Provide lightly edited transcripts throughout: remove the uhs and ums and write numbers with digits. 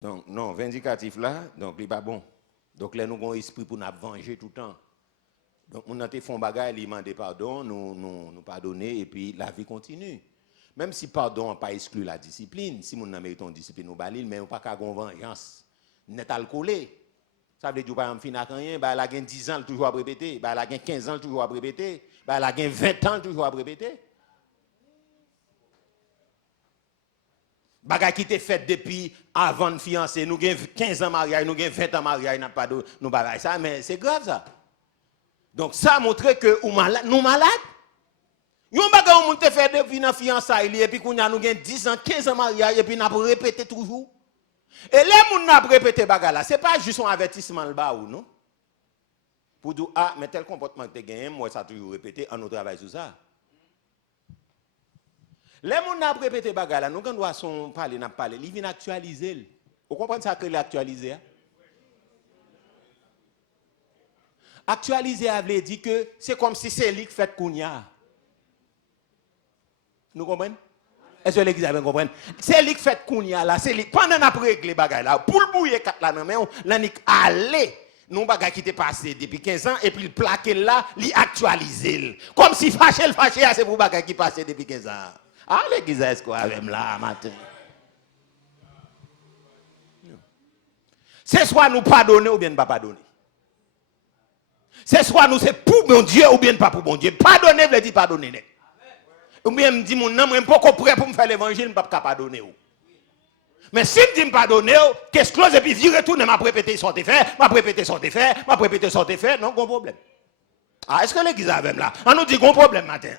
Donc, non, vindicatif là, donc il n'est pas bon. Donc là, nous avons un esprit pour nous venger tout le temps. Donc, nous avons fait un bagage, il demande pardon, nous pardonner, et puis la vie continue. Même si pardon n'a pas exclu la discipline, si nous méritons discipline, nous balil, mais nous pas qu'à vengeance. Net alcoolé. Ça veut dire, par exemple, fin rien, bah, elle a 10 ans, toujours à répéter. Bah, elle a 15 ans, toujours à répéter. Bah, elle a 20 ans, toujours à répéter. Bagay qui était fait depuis avant de fiancer, nous avons 15 ans mariage, nous avons 20 ans mariage, n'a pas de nous bagay ça, mais c'est grave ça. Donc ça montre que nous malades. Yon bagay on te fait depuis dans fiançailles et puis nous avons 10 ans, 15 ans mariage et puis n'a pas répété toujours. Et les moun n'a pas répété bagay là, c'est pas juste un avertissement le bas ou non. Pour dire ah mais tel comportement que tu gagné, moi ça toujours répété, on nous travaille sur ça. Les gens n'a répété bagay là, nous quand doit son parler n'a parler, il vient actualiser. Vous comprenez ça que l'actualiser? Actualiser veut dire que c'est comme si c'est lui qui fait kounya. Nous comprenez? Est-ce que les gens comprennent? C'est lui qui fait kounya là, c'est lui pendant n'a régler bagay là, pour le bouiller quatre là mais on l'anik aller. Nous bagay qui était passé depuis 15 ans et puis le plaquer là, li actualiser. Comme si fâché c'est pour bagay qui passé depuis 15 ans. Ah, l'église est-ce qu'on avait là matin? C'est soit nous pardonner ou bien ne pas pardonner. C'est soit nous c'est pour bon Dieu ou bien pas pour bon Dieu. Pardonner veut dire pardonner. Ou bien me dit mon nom, je ne suis pas prêt pour me faire l'évangile, je ne peux pas pardonner. Mais si je dis pardonner, qu'est-ce que et puis je retourne, je répéter son défait, je répéter son défait, je répéter son défait, non, bon problème. Ah, est-ce que l'église a même là? On nous dit bon problème matin.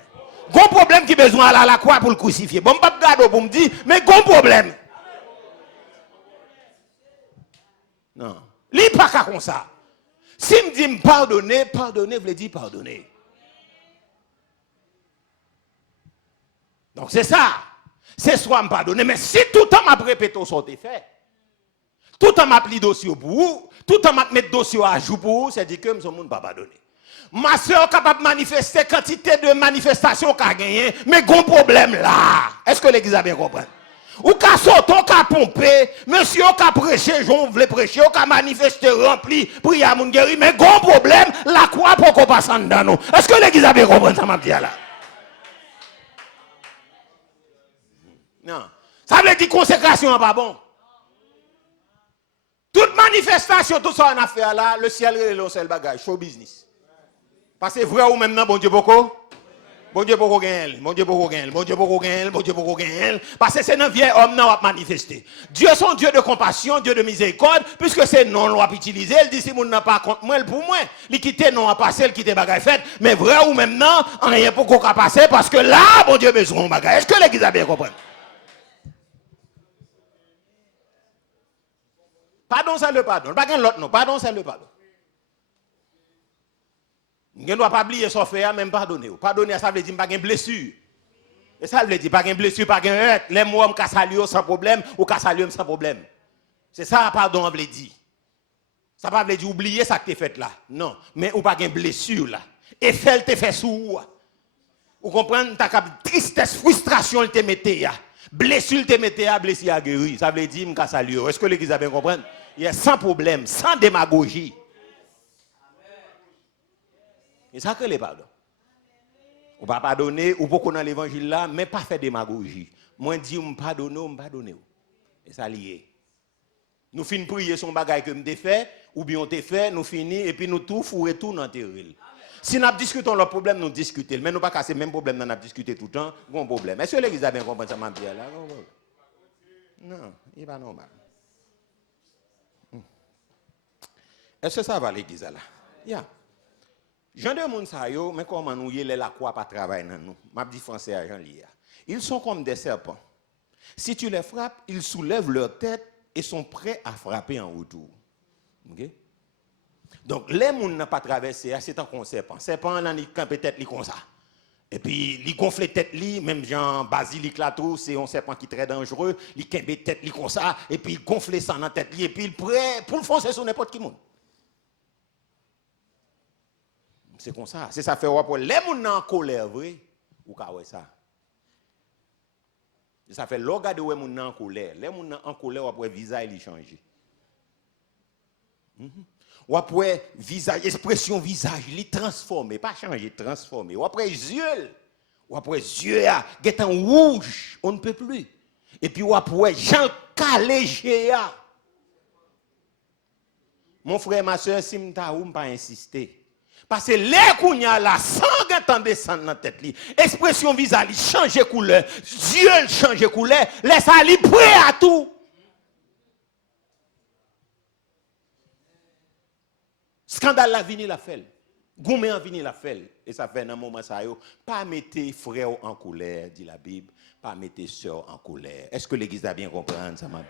Gon problème qui besoin à la croix pour le crucifier. Bon, pas garder pour me dire, mais gon problème. Non. Li pas comme ça. Si me dit pardonner, pardonner veut dire pardonner. Donc c'est ça. C'est soit me pardonner, mais si tout le temps m'a répété son défait, tout le temps m'a pris dossier pour vous, tout le temps m'a mettre dossier à jour pour vous, c'est dire que mon monde pas pardonner. Ma soeur capable de manifester quantité de manifestations qu'a gagné, mais gon problème là. Est-ce que l'église a bien compris? Ou qu'a sauté, ou qu'a pompé, monsieur ou qu'a prêché, j'en voulais prêcher, ou qu'a manifesté rempli, prier à mon guéri, mais gon problème, la croix pour qu'on passe en dedans nous. Est-ce que l'église a bien compris ça m'a dit là? Non. Ça veut dire consécration n'est pas bon. Toute manifestation, tout ça on a fait là, le ciel est le seul bagage, show business. Parce que vrai ou même non, bon Dieu beaucoup. Bon Dieu beaucoup gagne, bon Dieu beaucoup gagne, bon Dieu beaucoup gagne, bon Dieu beaucoup gagne. Parce que c'est un vieil homme qui a manifesté. Dieu est un Dieu de compassion, Dieu de miséricorde, puisque c'est non loi utilisé, il dit si mon n'a pas contre moi, pour moi. Il quitte non à passer, il quitte bagage fait, mais vrai ou même non, rien pour qu'on passer parce que là, bon Dieu besoin de bagage. Est-ce que l'église a bien compris? Pardon, c'est le pardon. Pas l'autre non, pardon, c'est le pardon. On ne doit pas oublier son frère, même pardonner. Pardonner, ça veut dire pas de blessure. Et ça veut dire pas de blessure, pas de hurt. Les mots, on casse sans problème, ou casse sans problème. C'est ça, pardon, on veut dire. Ça ne veut pas dire oublier ça que tu as fait là. Non, mais ou pas de blessure là. Et fait, te fait sous. Vous comprenez, ta tristesse, frustration, te mette là. Blessure, te mette là, blessure à guérir. Ça veut dire, on casse Est-ce que l'église a bien compris? Il y a sans problème, sans démagogie. Et ça que les pardons. On va pardonner, ou beaucoup dans l'évangile là, mais pas faire démagogie. Moi, je dis, on pardonne. Et ça lié. Nous finissons prier son bagage que nous avons fait, ou bien on te fait, nous finissons, et puis nous tout fourrons tout dans le terrain. Si nous discutons le problème, nous discutons. Mais nous ne pas casser le même problème, nous discuter tout le temps, bon problème. Est-ce que l'église a bien compris ça, ma pierre là? Non, il n'est pas normal. Est-ce que ça va l'église là? Yeah. Jean de moun sa yo, mais comment nous y la croix pas travailler dans nous. M'a dit français à Jean Lia. Ils sont comme des serpents. Si tu les frappes, ils soulèvent leur tête et sont prêts à frapper en retour. OK? Donc les moun n'a pas traversé, c'est un serpent. Serpent là il campe tête li comme ça. Et puis il gonfle tête li, même Jean Basilic là tout, c'est un serpent qui est très dangereux, il campe tête li comme ça et puis il gonfle ça dans tête li et puis il prêt pour le foncer sur n'importe qui monde. C'est comme ça. C'est ça fait rapport. Les gens en colère, vrai, ou quoi ça. Ça fait l'organe de moun en colère. Les moun en colère après visage il change. Ou après visage expression visage il transformé, pas changer, transformé. Ou après yeux, est en rouge, on ne peut plus. Et puis ou après Jean calégé. Mon frère ma soeur si m'ta ou pas insister. Parce que les kounya la sang est descend dans tête li. Expression visage change couleur, yeux change couleur, laisse ali prêt à tout. Scandale la vini la fait. Goumé en vini la fait et ça fait un moment ça yo pas mettre frère en colère dit la Bible, pas mettre sœur en colère. Est-ce que l'église a bien compris ça m'a?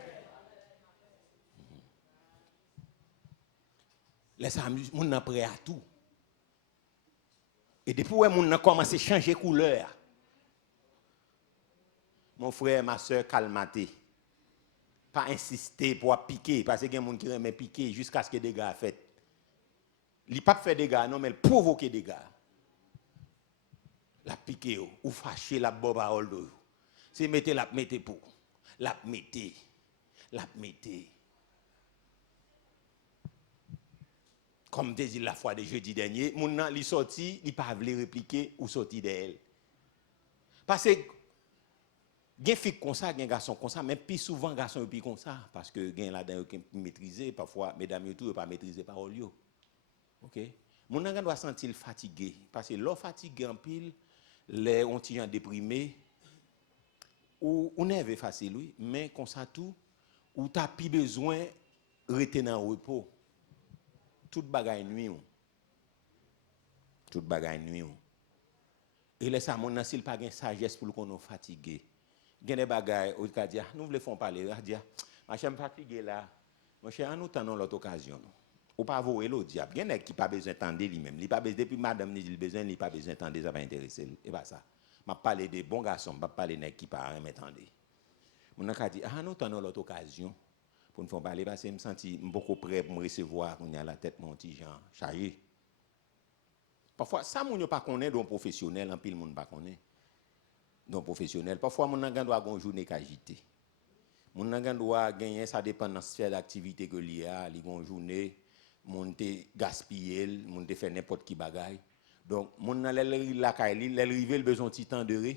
Laisse moun nan prêt à tout. Et depuis où moun nan commencé changer couleur. Mon frère, ma soeur, calmate. Pas insister pour piquer, parce qu'il y a des gens qui aiment piquer jusqu'à ce que des dégâts fait. Il ne pas faire des dégâts, non, mais il provoquer des dégâts. La piquer ou fâcher la bonne parole de. C'est mettre la mettez pour. La mettez. Comme dit la fois de jeudi dernier, mon nan li sorti, il pas voulu répliquer ou sorti d'elle. Parce que gen fille comme ça, gen garçon comme ça, mais plus souvent garçon puis comme ça parce que gen là-dedans qui maîtriser parfois mesdames yo tout pas maîtriser parole yo. OK? Mon nan doit sentir fatigué parce que l'on fatigué en pile, les on ti déprimé ou nerveux facile oui, mais comme ça tout ou t'as plus besoin rester dans repos. Toute bagaille nuit. Toute bagaille nuit. Et laisse ça mon nan s'il pas gen sagesse pour qu'on fatigué. Gen des bagaille ou ka dire nous voulons font parler dire ma chère fatigué là. Mon cher, nous tenons l'autre occasion. Ou pas voyer le diable. Gen qui pas besoin d'entendre lui-même. Il pas besoin depuis madame ni dit besoin, il pas besoin d'entendre ça va intéresser et pas ça. M'a parler des bons garçons, m'a parler nèg qui pas m'entendre. Mon nan ka dit nous tenons l'autre occasion pour nous faire parler parce que me senti beaucoup prêt pour me recevoir on a la tête mon petit Jean chargé. Parfois ça moun yo pas connaît don professionnel en pile moun pas connaît. Don professionnel parfois moun nan doit gon journée qu'agité. Moun nan doit gagner ça dépend dans sphère d'activité que li a, li gon journée moun te gaspiller, moun te faire n'importe qui bagaille. Donc moun nan la kay li, rive le besoin petit temps de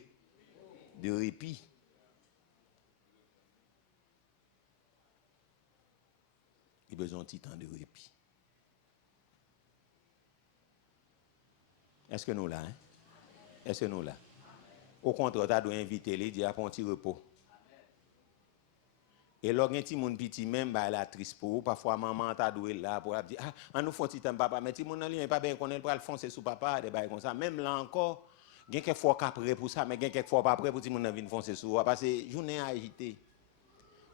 répit. Il besoin de petit temps de répit. Est-ce que nous là? Est-ce que nous là? Au contraire, tu dois inviter les dire à un petit repos. Et lorsqu'un petit monde petit même bah la triste pour parfois maman t'a doué là pour dire on nous font petit temps papa mais petit monde là pas bien connaît pour le foncer sous papa des bails comme ça même là encore gen quelques fois qu'après pour ça mais gen quelques fois pas après pour petit monde venir foncer sous parce que journée agitée.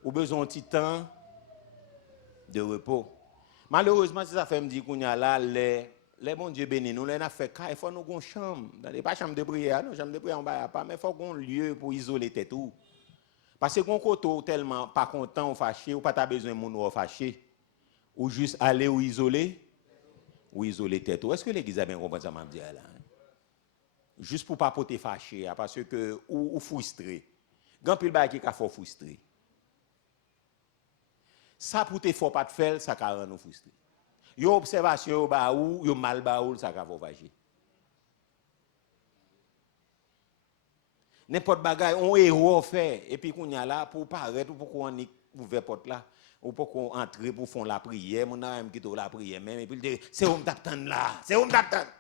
Ou besoin de petit temps de repos. Malheureusement, si ça fait me dire qu'on y a là, les bon Dieu béni, nous, les fait il faut nous une chambre. Pas chambre de prière, non, chambre de prière, on va pas, mais il faut qu'on lieu pour isoler tout. Parce que qu'on côté tellement pas content ou fâché, ou pas t'as besoin de moun fâché, ou juste aller ou isoler tête. Est-ce que l'église a bien compris ça, m'a dit là? Juste pour pas porter fâché, parce que ou frustré. Grand pile ba qui ka fort frustré. Ça pour te faut pas de faire, ça ka rend nous frustré. Yo observation ba ou, yo mal ba ou, ça ka fort fâché. N'importe bagay on héros fait et puis qu'on y a là pour paraître pour qu'on ouvert porte là ou pour qu'on entre pour faire la prière, mon âme qui la prière même et puis c'est où m'attendre là, c'est où m'attendre.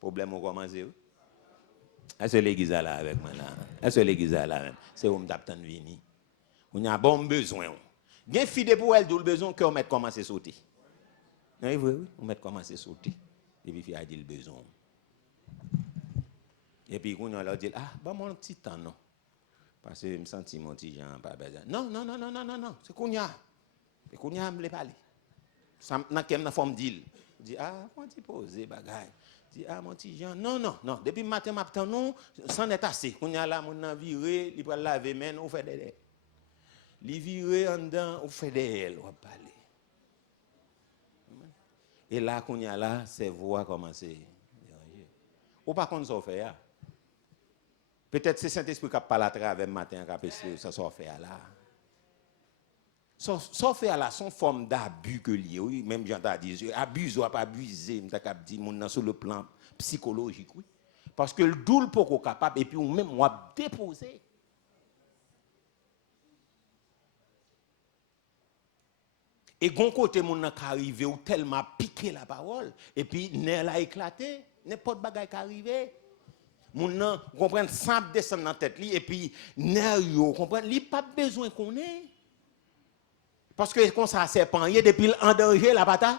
Problème on commence. Est-ce que l'église est là avec moi là? Est-ce que l'église est là même? C'est où m'attendre venir. On a bon besoin. Gen fide pour elle, d'où le besoin qu'on mette commencer à sauter. Oui, oui, on met commencer à sauter. Et puis il a dit le besoin. Et puis on a dit mon petit temps non. Parce que je me sens mon petit Jean pas besoin. Non, c'est qu'on y a. Et qu'on y a me parler. Ça n'a qu'une forme d'île. Dit on dit poser bagaille. Dit mon petit Jean non, depuis matin m'attend non, sans est assez. On y a là mon nan viré, il va laver main, on fait des li viré en dedans, on fait des ailes, on va parler. Et là qu'on y a là, c'est voix commencer. Ou pas qu'on s'en fait Peut-être c'est Saint-Esprit qui parle à travers le matin, qui ça soit fait là. Ça fait là, son forme d'abus que lié. Oui, même j'entends dire, abuse ou pas abuser, m'ta dit mon sur le plan psychologique, oui. Parce que le doule pour qu'on capable et puis ou même moi déposer. Et gon côté mon nan ka arrivé ou tellement piqué la parole et puis nerf a éclaté, n'importe bagay ka arrivé. Mon nan comprendre sans descendre dans tête li et puis nerf yo comprendre, li pas besoin qu'on ait. Parce que comme ça serpent, il depuis en danger la bataille.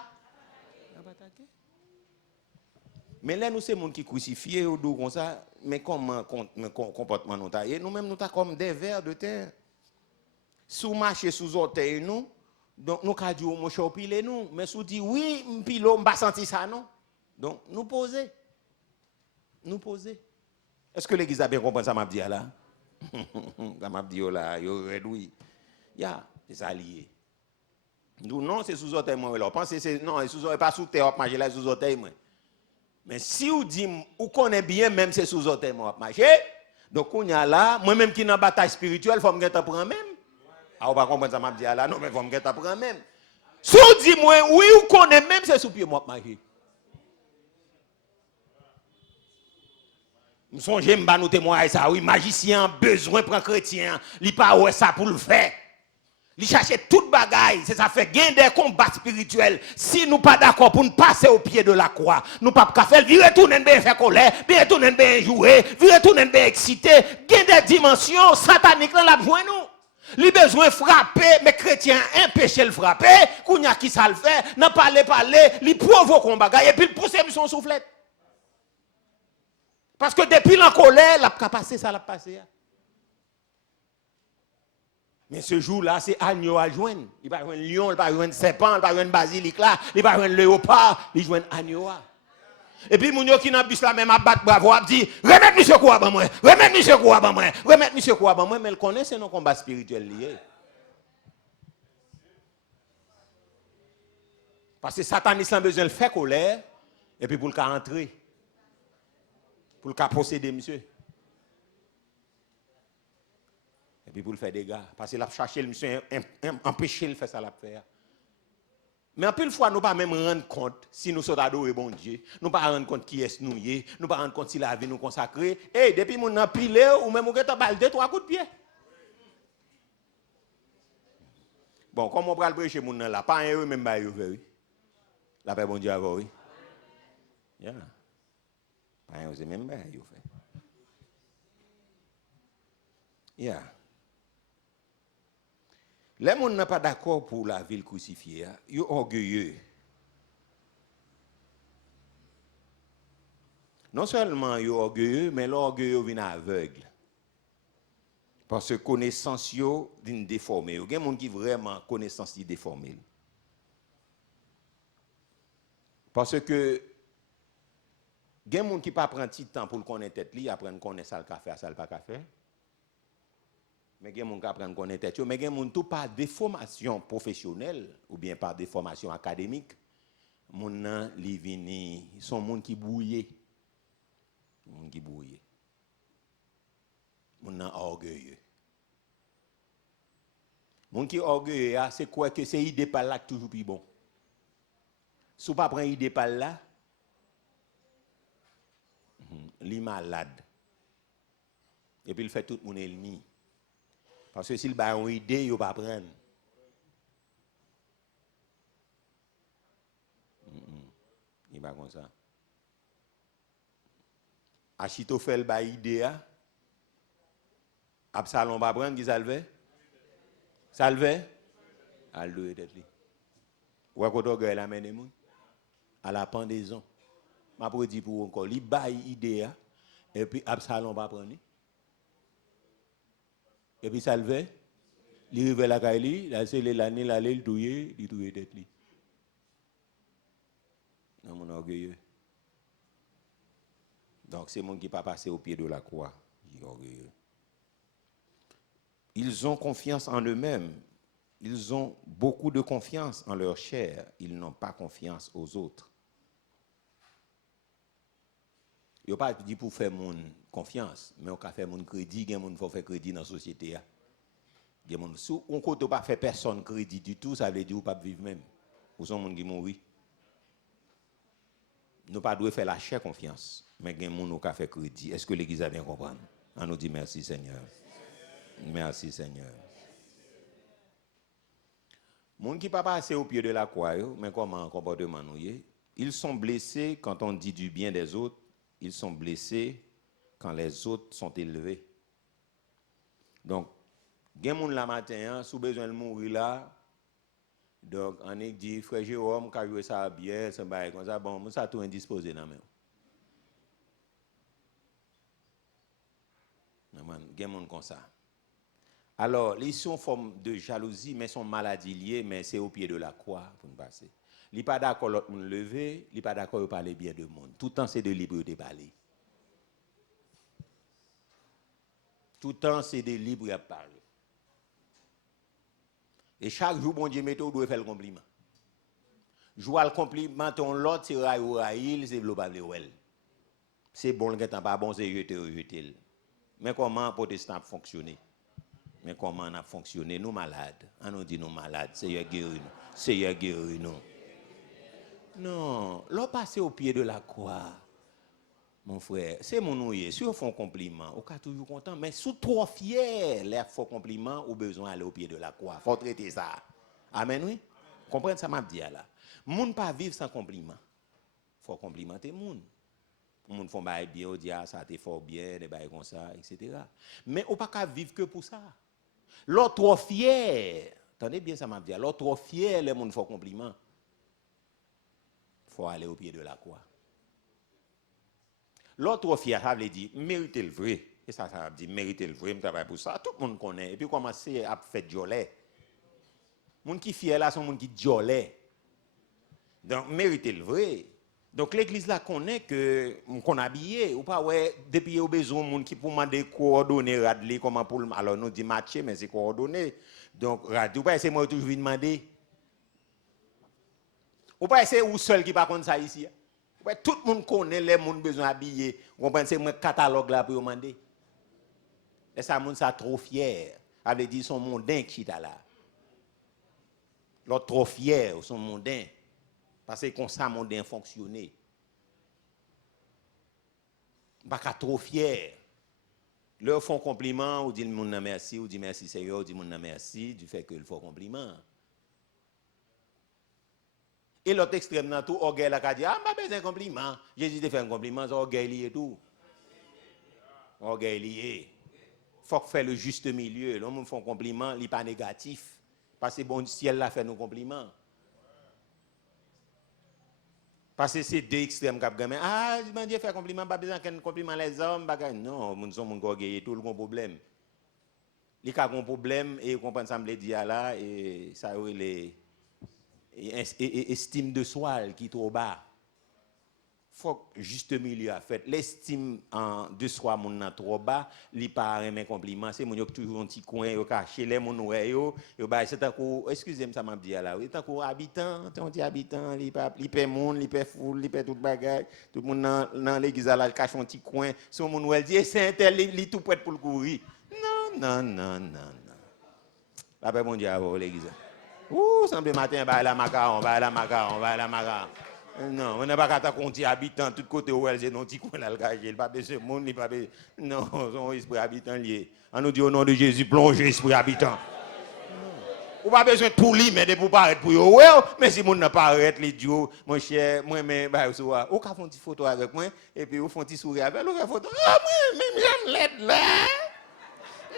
Mais là nous c'est monde qui crucifié ou comme ça, mais comment comportement nous ta nous même nous ta comme des vers de terre. Sous marcher sous orteil nous. Donc nous ka dit mon cher pile nous, mais sous dit oui, pilo m'pa senti ça non. Donc nous poser. Nous poser. Est-ce que l'église a bien compris ça m'a dit là? Ça m'a dit là, yo oui. C'est ça lié. Nous non, c'est sous orteil moi là. Pensez c'est non, sous orteil pas sous terre marcher là sous orteil moi. Mais si vous dit ou connaît bien même c'est sous orteil moi marcher. Donc on y a là, moi même qui dans bataille spirituelle, faut me prendre même. Ah, on va comprendre ça m'a dit là, non, mais faut me prendre même. Si vous dites moi, oui, ou connaît même, c'est sous pied moi marcher. Nous songeons, m'ba nous témoigner ça, oui, magicien, besoin prend chrétien, li pas ouais ça pour le faire. Li chercher toute bagaille, c'est ça fait gain des combats spirituels. Si nous pas d'accord pour nous passer au pied de la croix, nous pas faire virer tourner bien faire colère, bien tourner bien jouer, virer tourner bien excité, gain des dimensions sataniques dans la besoin nous. Li besoin frapper, mais chrétien empêcher le frapper, kounya qui ça le fait, n'a parler, li provoque un bagage et puis il pousse son soufflette. Parce que depuis la colère, la passer ça l'a passé. Mais ce jour-là, c'est agneau à joindre. Il va joindre lion, il va joindre serpent, il va joindre basilic là, il va joindre léopard, il joindre agneau. Et puis, moun yo qui n'a bus la même à battre bravo, a dit, remettre monsieur quoi ban moi, remettre monsieur quoi ban moi, remettre monsieur quoi ban moi, mais il connaît c'est nos combats spirituels liés. Parce que Satan a besoin de faire colère, et puis pour le cas entrer, pour le cas posséder monsieur. Et puis pour le faire des gars, parce qu'il a cherché le monsieur, empêcher de faire ça la faire. Mais en plus fois, nous ne pas même rendre compte si nous sommes adorés bon Dieu. Nous ne pas rendre compte qui est nous, nous ne pas rendre compte si la vie nous consacrée. Et depuis nous avons pilé, ou même nous avons balde 3 coups de pied. Bon, comme on va le prêcher, nous là, pas un heureux même pas oui. La paix bon Dieu avant, oui. Yeah. Pas un heureux même pas fait. Yeah. Les gens ne sont pas d'accord pour la ville crucifiée, ils sont orgueilleux. Non seulement ils sont orgueilleux, mais l'orgueil vient aveugle. Parce que connaissance est déformée. Il y a des gens qui vraiment connaissance est déformée. Parce que il y a des gens qui ne prennent pas de temps pour connaître tête, ils apprennent à connaître ça le café, ça le pas café. Mais il y a des gens qui apprennent à connaître tête, mais il y a des gens qui pas de formation professionnelle ou bien pas de formation académique. Ils sont des gens qui bouillent. Moun qui bouillé. Moun nan orgueilleux. Moun qui orgueilleux, c'est quoi que c'est idée par là toujours plus bon. Si vous pas prendre idée par là, li malade. Et puis il fait tout mon ennemi. Parce que s'il ba une idée, il va prendre. Il va comme ça. Achitophel ba idée Absalom va prendre qui salve salve allo tête li ou à côté orgueil la mène moun à la pendaison m'a prédit pour encore li ba idée et puis Absalom va prendre et puis salve li rive la kaili la c'est l'année la le touyer tête li non mon orgueilleux. Donc, c'est monde qui pas passé au pied de la croix. Ils ont confiance en eux-mêmes. Ils ont beaucoup de confiance en leur chair. Ils n'ont pas confiance aux autres. Yo pas dit pour faire mon confiance, mais on peut faire mon crédit, gen moun faut faire crédit dans la société. Gen moun sou on côté pas faire personne crédit du tout, ça veut dire ou pas vivre même. Ou son moun qui mourir. Nous pas doit faire la chère confiance, mais gen moun ou ka faire crédit. Est-ce que l'église a bien compris? On nous dit merci Seigneur. Merci Seigneur. Moun qui pas passer au pied de la croix, mais comment comportement nous y est? Ils sont blessés quand on dit du bien des autres. Ils sont blessés quand les autres sont élevés. Donc, gen moun la matin, sous besoin de mourir là, donc on est dit, frère Jérôme, quand jouer ça bien, ça va comme ça, bon, ça tout indisposé dans même. Gen moun comme ça. Alors, ils sont en forme de jalousie, mais sont maladies liées, mais c'est au pied de la croix pour nous passer. Il n'est pas d'accord l'autre monde lever, il n'est pas d'accord de parler bien de monde. Tout le temps, c'est de libre de parler. Tout le temps, c'est de libre de parler. Et chaque jour, bon Dieu, méthode doit faire le compliment. Jouer le compliment, ton l'autre, c'est raïl, c'est le bable ouel. C'est bon, le temps pas bon, c'est jeter. Mais comment protestant fonctionner? Mais comment on a fonctionné? Nous malades. On nous dit nous malades. Seigneur guéris nous. Seigneur guéris nous. Non, l'on passe au pied de la croix. Mon frère, c'est mon nouille. Si on fait un compliment, on est toujours content. Mais sous trop fier, l'air fort compliment, ou besoin d'aller au pied de la croix. Faut traiter ça. Amen, oui? Comprenez ça, m'a dit là. Moun pas vivre sans compliment. Faut complimenter moun. Moun font bail bien, on dit ah ça t'es fort bien, des bails comme ça, etc. Mais on pas qu'à vivre que pour ça. L'autre trop fier. Attendez bien ça, m'a dit. L'autre trop fier, les moun font compliment. Faut aller au pied de la croix. L'autre fier, ça veut dire mériter le vrai. Et ça veut dire mériter le vrai, je travaille pour ça. Tout le monde connaît. Et puis commencer à faire jolet. Les gens qui fier là sont les gens qui jolet. Donc mériter le vrai. Donc l'église là connaît que qu'on habillé ou pas ouais depuis au besoin monde qui pour demander coordonner radler comment pour alors nous dit matcher mais c'est coordonner. Donc radio pas c'est moi toujours demander. Ou pas c'est ou seul qui pas connaît ça ici. Ouais, tout le monde connaît les gens besoin habillé. Vous comprenez c'est moi catalogue là pour demander. Et ça monde ça trop fier. Avait dit son mondain qui est là. L'autre trop fier son mondain. Parce que comme ça mondain fonctionner. Pas trop fier. Leur font compliment ou dit mon merci ou dit merci Seigneur ou dit mon merci du fait que le font compliment. Et l'autre extrême dans tout orgueil là qui dit ah m'a besoin de compliment. Jésus te fait un compliment, c'est orgueil lié tout. Orgueil lié. Faut faire le juste milieu. L'homme font compliment, il pas négatif parce que bon ciel là fait nos compliments. Parce que c'est deux extrêmes qui ont ah, je Dieu fait compliment, pas besoin qu'un compliment les hommes, non, nous sommes orgueilleux, tout le problème. Il y a un problème et comprendre ça me dit là et ça les estime de soi qui est trop bas. Faut juste milieu à fait. L'estime de soi mon trop bas, li pas aimer compliment, c'est mon yo toujours un petit coin yo caché les mon ouais yo ba c'est tako excusez-moi ça m'a dit là, oui tako habitant, on dit habitant, li paie monde, li paie foule, li paie toute bagaille, tout le monde dans l'église là cache un petit coin, son mon ouais dit c'est un tel li tout prêt pour le courir. Non. La paix mon Dieu à l'église. Ouh, samedi matin ba la macaron. Non, on n'a pas qu'à compter habitants tout côté où elle est non petit coin là le gage, il pas besoin monde, il pas non, son esprit habitant lié. On nous dit au nom de Jésus plongez esprit habitant. Ou pas besoin de tout lui mais de pour paraître pour yo. Mais si monde n'a pas arrête les dieux, mon cher, moi mais bah ou ka font une photo avec moi et puis ou font petit sourire avec l'autre photo. Ah moi même j'aime l'aide là.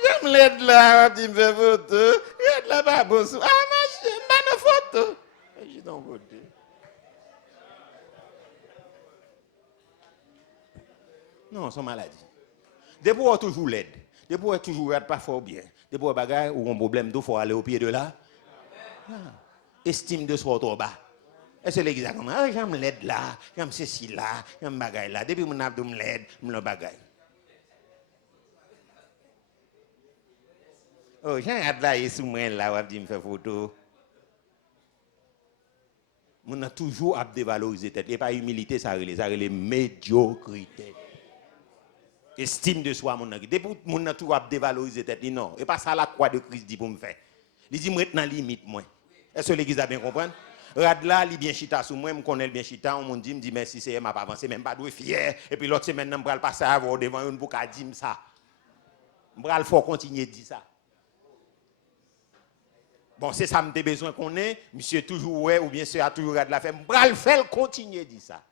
J'aime l'aide là, tu me fais photo. L'aide là pas beau. Ah ma chérie, pas de photo. Je t'en côté. Non, c'est maladie. Depuis on toujours l'aide. Depuis on toujours pas fort bien. Depuis on bagaille ou un problème d'eau faut aller au pied de là. Estime de soi trop bas. Et c'est l'église comme ah j'aime l'aide là, j'aime ceci là, j'aime bagaille là. Depuis mon abdou me l'aide, me le bagaille. Oh, j'ai hâte là et sous moi là, on dit me faire photo. On a toujours à dévaloriser tête. Et pas humilité, ça relève médiocrité. Estime de soi, mon ami. Depuis mon nan tout a dévalorisé tête, non. Et pas ça la croix de Christ dit pour me faire. Il dit, moi, dans limite, moi. Est-ce que l'église a bien compris? Rad là, il bien chita sous moi, je connais bien chita, on me dit merci, c'est m'a pas avancé, même pas doué fier. Et puis l'autre semaine, je vais passer à voir devant une pour dire ça. Je vais faut continuer de dire ça. Bon, c'est ça, j'ai besoin qu'on ait, monsieur toujours ouais, ou bien sûr a toujours de la fait, je vais faire continuer de dire ça.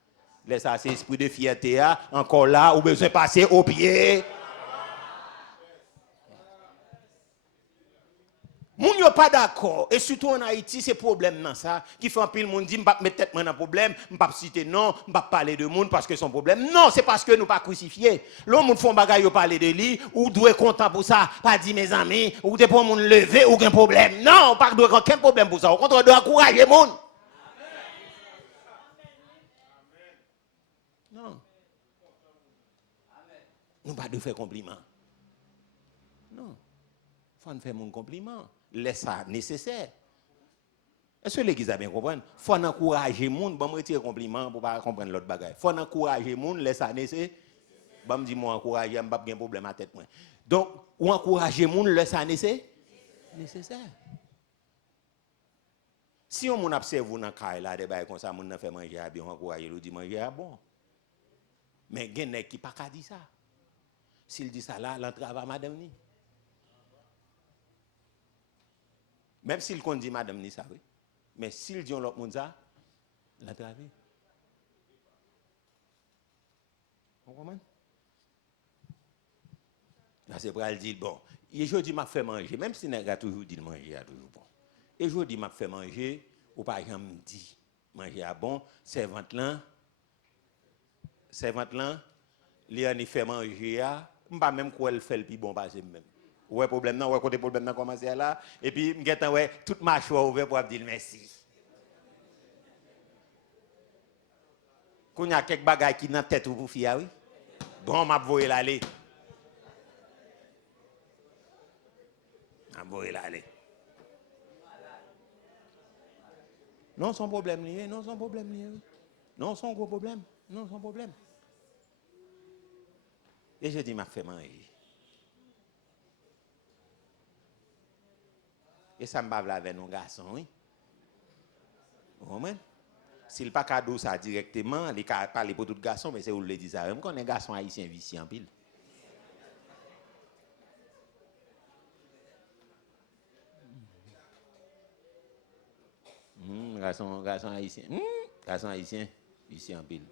Laisse ça, c'est esprit de fierté, encore là, ou besoin de passer au pied. Moun yo pas d'accord et surtout en Haïti c'est problème dans ça qui fait un pile monde dit m'pa mettre tête dans problème, m'pa citer non, m'pa parler de monde parce que son problème. Non, c'est parce que nous pas crucifiés. L'homme monde font bagaille yo parler de lui ou doit content pour ça, pas dire mes amis ou de pour monde lever ou aucun problème. Non, pas doit aucun problème pour ça. Au contraire, doit encourager monde. Non. Nous pas de faire compliment. Non. Faut nous faire mon compliment. Laisse ça nécessaire. Est-ce que l'église a bien compris? Faut encourager les gens, bon me retirer compliment pour pas comprendre l'autre bagaille. Faut encourager les gens, laisse ça nécessaire. Bon me dit moi encourager, m'pas bien problème à tête moi. Donc ou encourager les gens, laisse ça nécessaire. Si on observe dans caille là des bail comme ça, moun fait manger à bien encourager, le dit manger à bon. Mais gen qui pas ka dit ça. S'il dit ça là, l'entrave madame ni. Même s'il dit madame ni ça oui. Mais s'il dit l'autre monde ça, l'entrave. Vous comprenez? Là c'est pour elle dire bon, et je dis m'a fait manger, même si n'a toujours dit manger à toujours bon. Et je dis m'a fait manger ou pas jamais dit manger à bon, servante là, li a fait manger à, pas même quoi elle fait le plus bon passer même. Ouais problème non, ouais côté problème non commencer là et puis m'getan ouais toute mâchoire ouvert pour dire merci. Qu'on y a quelques bagages qui dans tête ou pour fier oui. Bon m'a voyer l'aller. M'a voyer l'aller. Non sans problème lié, non sans problème lié. Non sans gros problème, non sans problème. Et je dis m'a fait manger. Et ça me parle avec nos garçons, oui. Vous comprenez? S'il pas cadeau ça directement, il pas parler pour tout garçon, mais c'est où le dit ça. Même quand un garçon haïtien vicieux en pile. Garçon haïtien. Garçon haïtien vicieux en pile.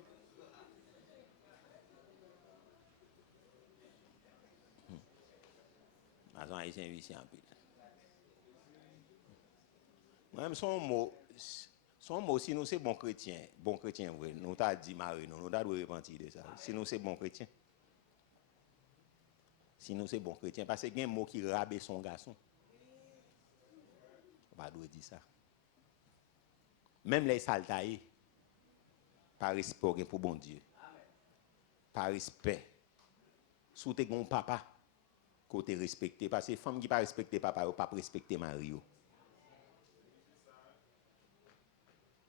Garçon haïtien vicieux en pile. Même son mot, si nous c'est bon chrétien, vrai, nous t'a dit Marie, nous t'a dû repentir de ça. Si nous c'est bon chrétien. Si nous c'est bon chrétien, parce qu'il y a un mot qui rabaisse son garçon. On va dire ça. Même les saltaillés, par respect pour bon Dieu. Par respect. Sous tes bon papa, côté respecté. Parce que les femmes qui ne pas respecter papa, ne pas respecter Marie.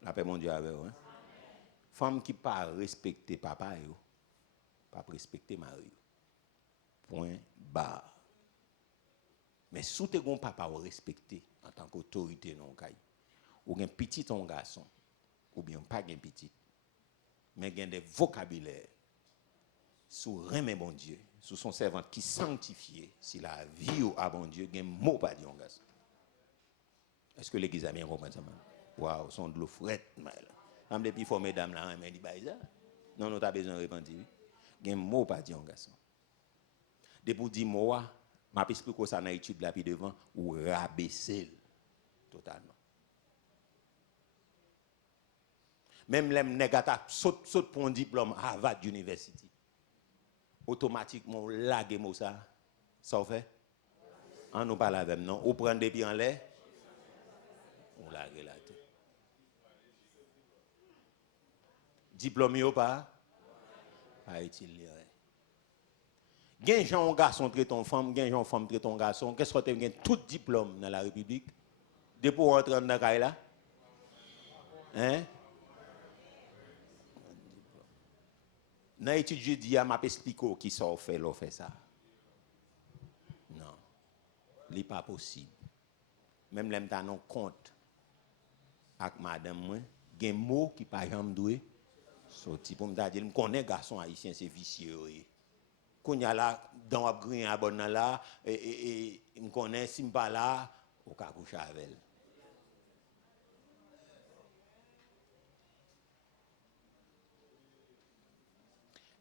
La paix mon Dieu avec vous. Femme qui pas respecter papa yo, pas respecter mari. Point barre. Mais sous te gon papa ou respecter en tant qu'autorité non kay. Ou gen petit ton garçon ou bien pas gen petit. Mais gen des vocabulaires sous remet bon Dieu, sous son servant qui sanctifié si la vie ou a bon Dieu gen mot pas dit on garçon. Est-ce que l'église a bien compris ça? Waouh, son de l'eau frette, mal. Depuis faut mesdames là, mais dit bah ça. Non, nous t'as besoin de repentir. Gen mot pas dit on garçon. Depuis dit mot, m'a expliqué ça dans l'étude là puis devant ou rabaisser totalement. Même les négata saute pour un diplôme à Harvard University. Automatiquement laguer mot ça. Ça fait on nous parle avec non, ou prendre des pieds en l'air. On lague la tête. Diplôme ou pas utile. Gen gens garçon traite ton femme, gen gens femme traite ton garçon. Qu'est-ce que tu as tout diplôme dans la République? Depuis rentrer dans la caille là? Hein? Dans l'étude jeudi, m'a expliqué qui ça fait ça. Non. Ce n'est pas possible. Même les gens n'ont compte avec madame moi, il y a des mots qui pas jamais doué sorti pour me dire je connais garçon haïtien c'est vicieux. Quand y a là dans abgrin abonne là et me connaît si pas là au cas coucher avec elle.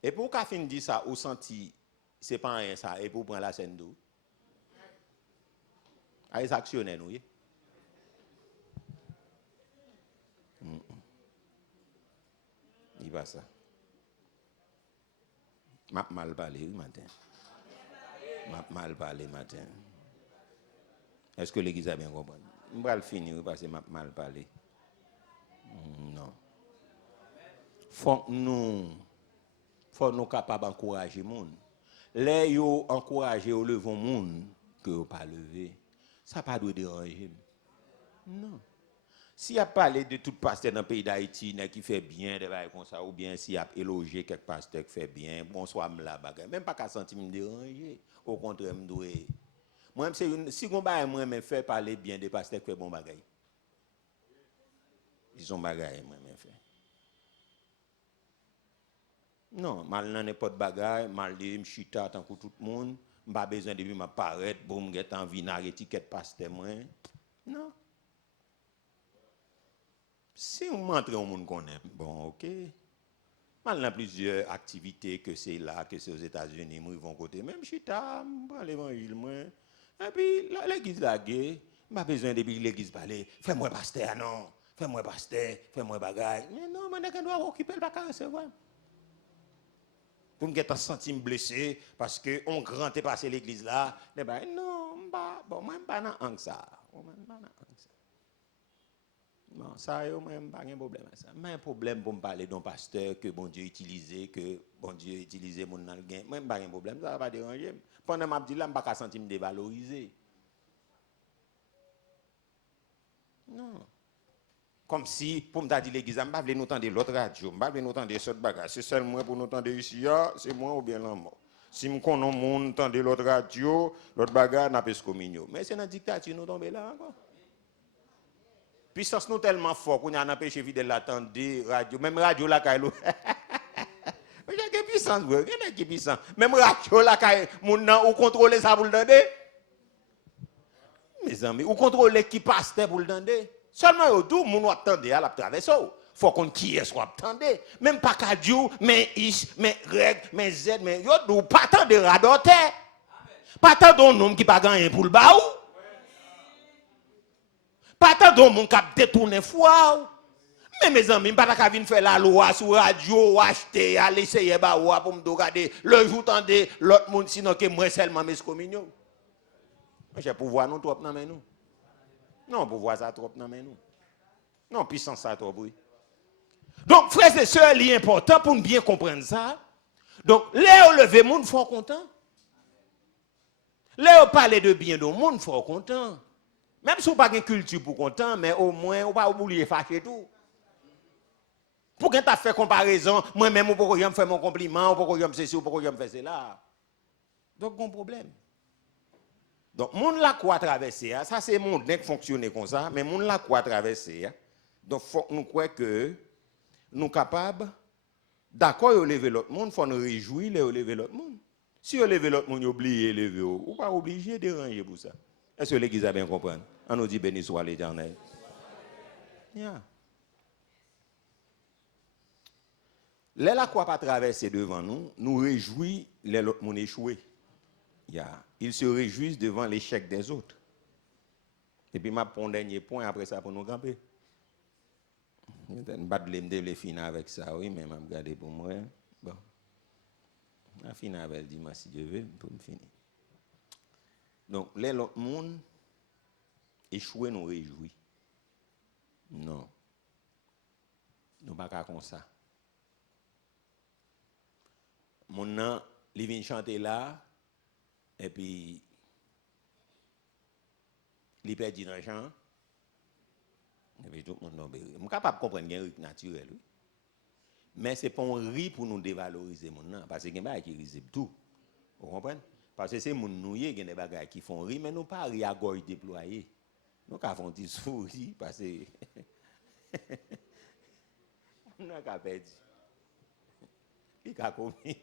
Et pour qu'a fin dit ça ou senti c'est pas rien ça et pour prendre la scène d'où à les actionnaires nous. Il va ça. M'a mal parlé matin. M'a mal parlé matin. Est-ce que l'église a bien compris? Je vais le finir parce que m'a mal parlé. Non. Faut nous capables d'encourager les gens. Les yo encourager au levant monde que vous pas lever. Ça pas doit déranger. Non. Si a parlé de tout pasteur dans le pays d'Haïti qui fait bien des choses comme ça ou bien si a élogé quelques pasteurs qui fait bien, bonsoir la bagarre, même pas qu'à sentir me déranger. Au contraire me doit. Moi c'est une si on ba moi me fait parler bien des pasteurs qui fait bon bagaille. Ils ont bagaille moi me fait. Non, mal nan n'importe bagaille, mal de m'chita tant que tout le monde, m'pas besoin de m'apparaître pour me get envie na étiquette pasteur moi. Non. Si on montre au monde connaît, bon OK. Mal dans plusieurs activités que c'est là, que c'est aux États-Unis, moi ils vont côté même chita, prend l'évangile moi. Et puis l'église la gué, pas besoin de l'église parler, fais-moi pasteur non, fais-moi pasteur, fais-moi bagaille. Mais non, moi je dois occuper le bagage recevoir. Pour me get senti blessé parce que on grand est passé l'église là, non, bon moi pas dans ça. Non, ça, yo, moi, pas de problème à ça. Mais un problème pour me parler d'un pasteur que bon Dieu utilise, mon nan gain. Moi, pas de problème, ça va pas déranger. Pendant que je dis là, je ne vais pas sentir me dévaloriser. Non. Comme si, pour me dire l'église, je ne vais pas nous entendre l'autre radio, je ne vais pas nous entendre cette bagage. C'est seulement pour nous entendre ici, c'est moi ou bien l'homme. Si je connais mon entendre l'autre radio, l'autre bagage, n'a pas communion. Mais c'est dans la dictature, nous tombons là encore. Puissance nous tellement fort qu'on a empêché fidèle l'attendre radio, même radio la caille. Mais il y a puissance, il y a qui puissance. Même radio la caille, mon nan ou contrôler ça pour le demander. Mes amis, ou contrôler qui passe pour le demander. Seulement au tout mon attendre à la traverser. Faut qu'on qui est soit attendre. Même pas cadio, mais is, mais règle, mais z, mais yo ou pas tant de radote. Pas tant d'un homme qui pas gagné pour le baou. Pas tant de monde qui a détourné foi. Mais mes amis, je ne vais pas venir faire la loi sur radio, acheter, aller essayer pour me regarder. Le jour tendez l'autre monde, sinon que moi seulement mes communions. J'ai pouvoir nous trop dans nous. Non, pouvoir ça trop dans nous. Non, puissance ça trop oui. Donc, frères et sœurs, il est important pour bien comprendre ça. Donc, les lever monde fort content. Les parler de bien de monde fort content. Même si vous n'avez pas de culture pour content, mais au moins, vous ne pouvez pas oublier fâcher tout. Pour que tu aies fait comparaison, moi-même, je ne peux pas faire mon compliment, je ne peux pas faire ceci, je ne peux pas faire cela. Donc, bon problème. Donc, monde là quoi traverser, ça c'est monde qui fonctionne comme ça, mais monde là quoi traverser. Donc, il faut que nous croyons que nous sommes capables, d'accord, de lever l'autre monde, il faut nous réjouir de lever l'autre monde. Si vous levez l'autre monde, vous oubliez de lever, vous n'êtes pas obligé de déranger pour ça. Est-ce que l'église a bien compris? On nous dit béni soit l'Éternel. Yeah. Les la quoi pas traverser devant nous, nous réjouit les autres monde échoué. Yeah. Ils se réjouissent devant l'échec des autres. Et puis m'a prendre un dernier point après ça pour nous camper. Je ne vais pas finir avec ça, oui, mais je vais regarder pour moi. Bon. Je vais finir avec dimanche si Dieu veut pour me finir. Donc, les autres monde échoué nous réjouit. Non. Nous ne pouvons pas comme ça. Mon nom, il vient chanter là, et puis, il perd de l'argent, et puis tout le monde tombe. Je suis capable de comprendre qu'il y a un rythme naturel. Oui. Mais ce n'est pas un riz pour nous dévaloriser, parce que y a des qui risent tout. Vous comprenez? Parce que c'est mon nouye qui a des bagages qui font riz, mais nous pas riz à gorge déployé. Nous avons des souris parce que nous avons perdu. Il a commis.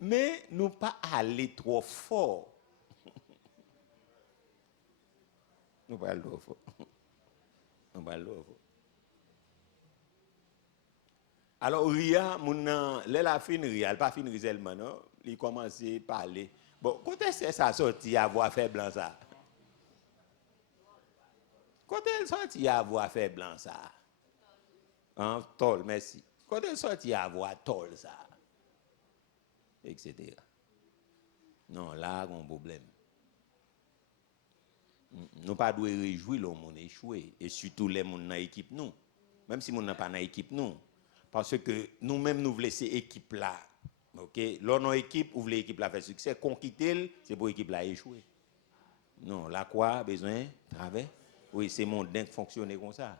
Mais nous pas aller trop fort. Nous pas aller trop fort. Nous pas aller trop fort. Alors, Ria, la fin Ria, elle pas fin seulement, non? Il commence à parler. Bon, quand est-ce que ça sorti à voix faible ça? Quand elle sorti à voix faible ça? Hein, tol, merci. Quand elle sorti à voix tol ça? Etc. Non, là, on a un problème. Nous pas doit réjouir le monde échoué et surtout les gens dans l'équipe nous. Même si nous n'avons pas dans l'équipe nous. Parce que nous-mêmes, nous voulons laisser l'équipe là. OK? L'autre équipe, vous voulez l'équipe là faire succès, qu'on quitte, c'est pour l'équipe là échouer. Non, là quoi, besoin de travail? Oui, c'est mon dingue fonctionner comme ça.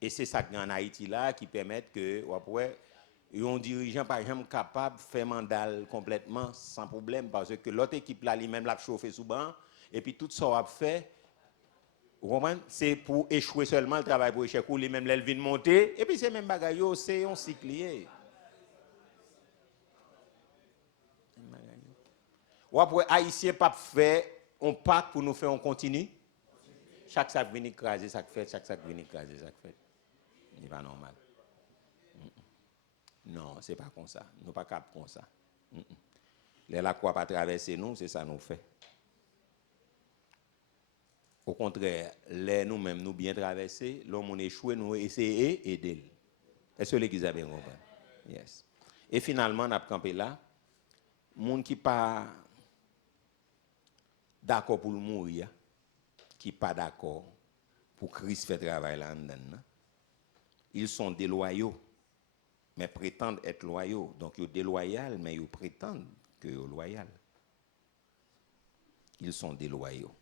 Et c'est ça que en Haïti là qui permet que, après, un dirigeant par exemple capable de faire mandat complètement sans problème parce que l'autre équipe là lui-même l'a chauffé sous banc et puis tout ça a fait. Vous comprenez? C'est pour échouer seulement le travail pour échouer, lui-même elle vient monter et puis c'est même bagaille c'est un cyclier. Ou après haïtien pas fait on pack pour nous faire on continue. Chaque sac vient écraser ça fait, chaque sac vient écraser ça fait. C'est pas normal. Non, c'est pas comme ça. Nous pas cap comme ça. La croix pas traverser nous, c'est ça nous fait. Au contraire, les nous-mêmes nous bien traverser, l'homme on échoué, nous essayer d'aider. Est-ce que l'église a bien compris? Yes. Et finalement, on a campé là, monde qui pas d'accord pour mourir, qui pas d'accord pour Christ faire travail là dedans, ils sont déloyaux, mais prétendent être loyaux. Donc ils sont déloyaux, mais ils prétendent que ils sont loyaux. Ils sont déloyaux,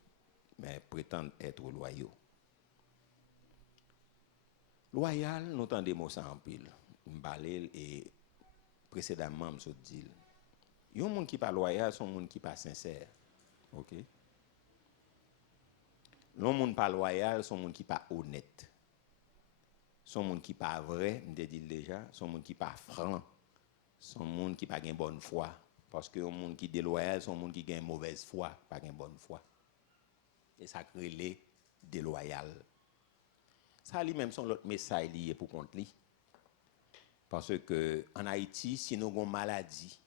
mais prétendent être loyaux. Loyal, nous entendons des mots ça en pile. M'balel et précédemment, je dis. Il y a des gens qui ne sont pas loyaux, sont des gens qui ne sont pas sincères. OK? Les gens qui ne sont pas loyaux sont des gens qui ne sont pas honnêtes. Sont des gens qui ne sont pas vrais, je dis déjà. Sont des gens qui ne sont pas francs. Sont des gens qui n'ont pas de bonne foi. Parce que les gens qui sont déloyaux sont des gens qui ont une mauvaise foi, pas de bonne foi. Et ça crée les déloyaux. Ça lui-même son l'autre message lié pour contre lui. Parce que en Haïti, si nous avons une maladie,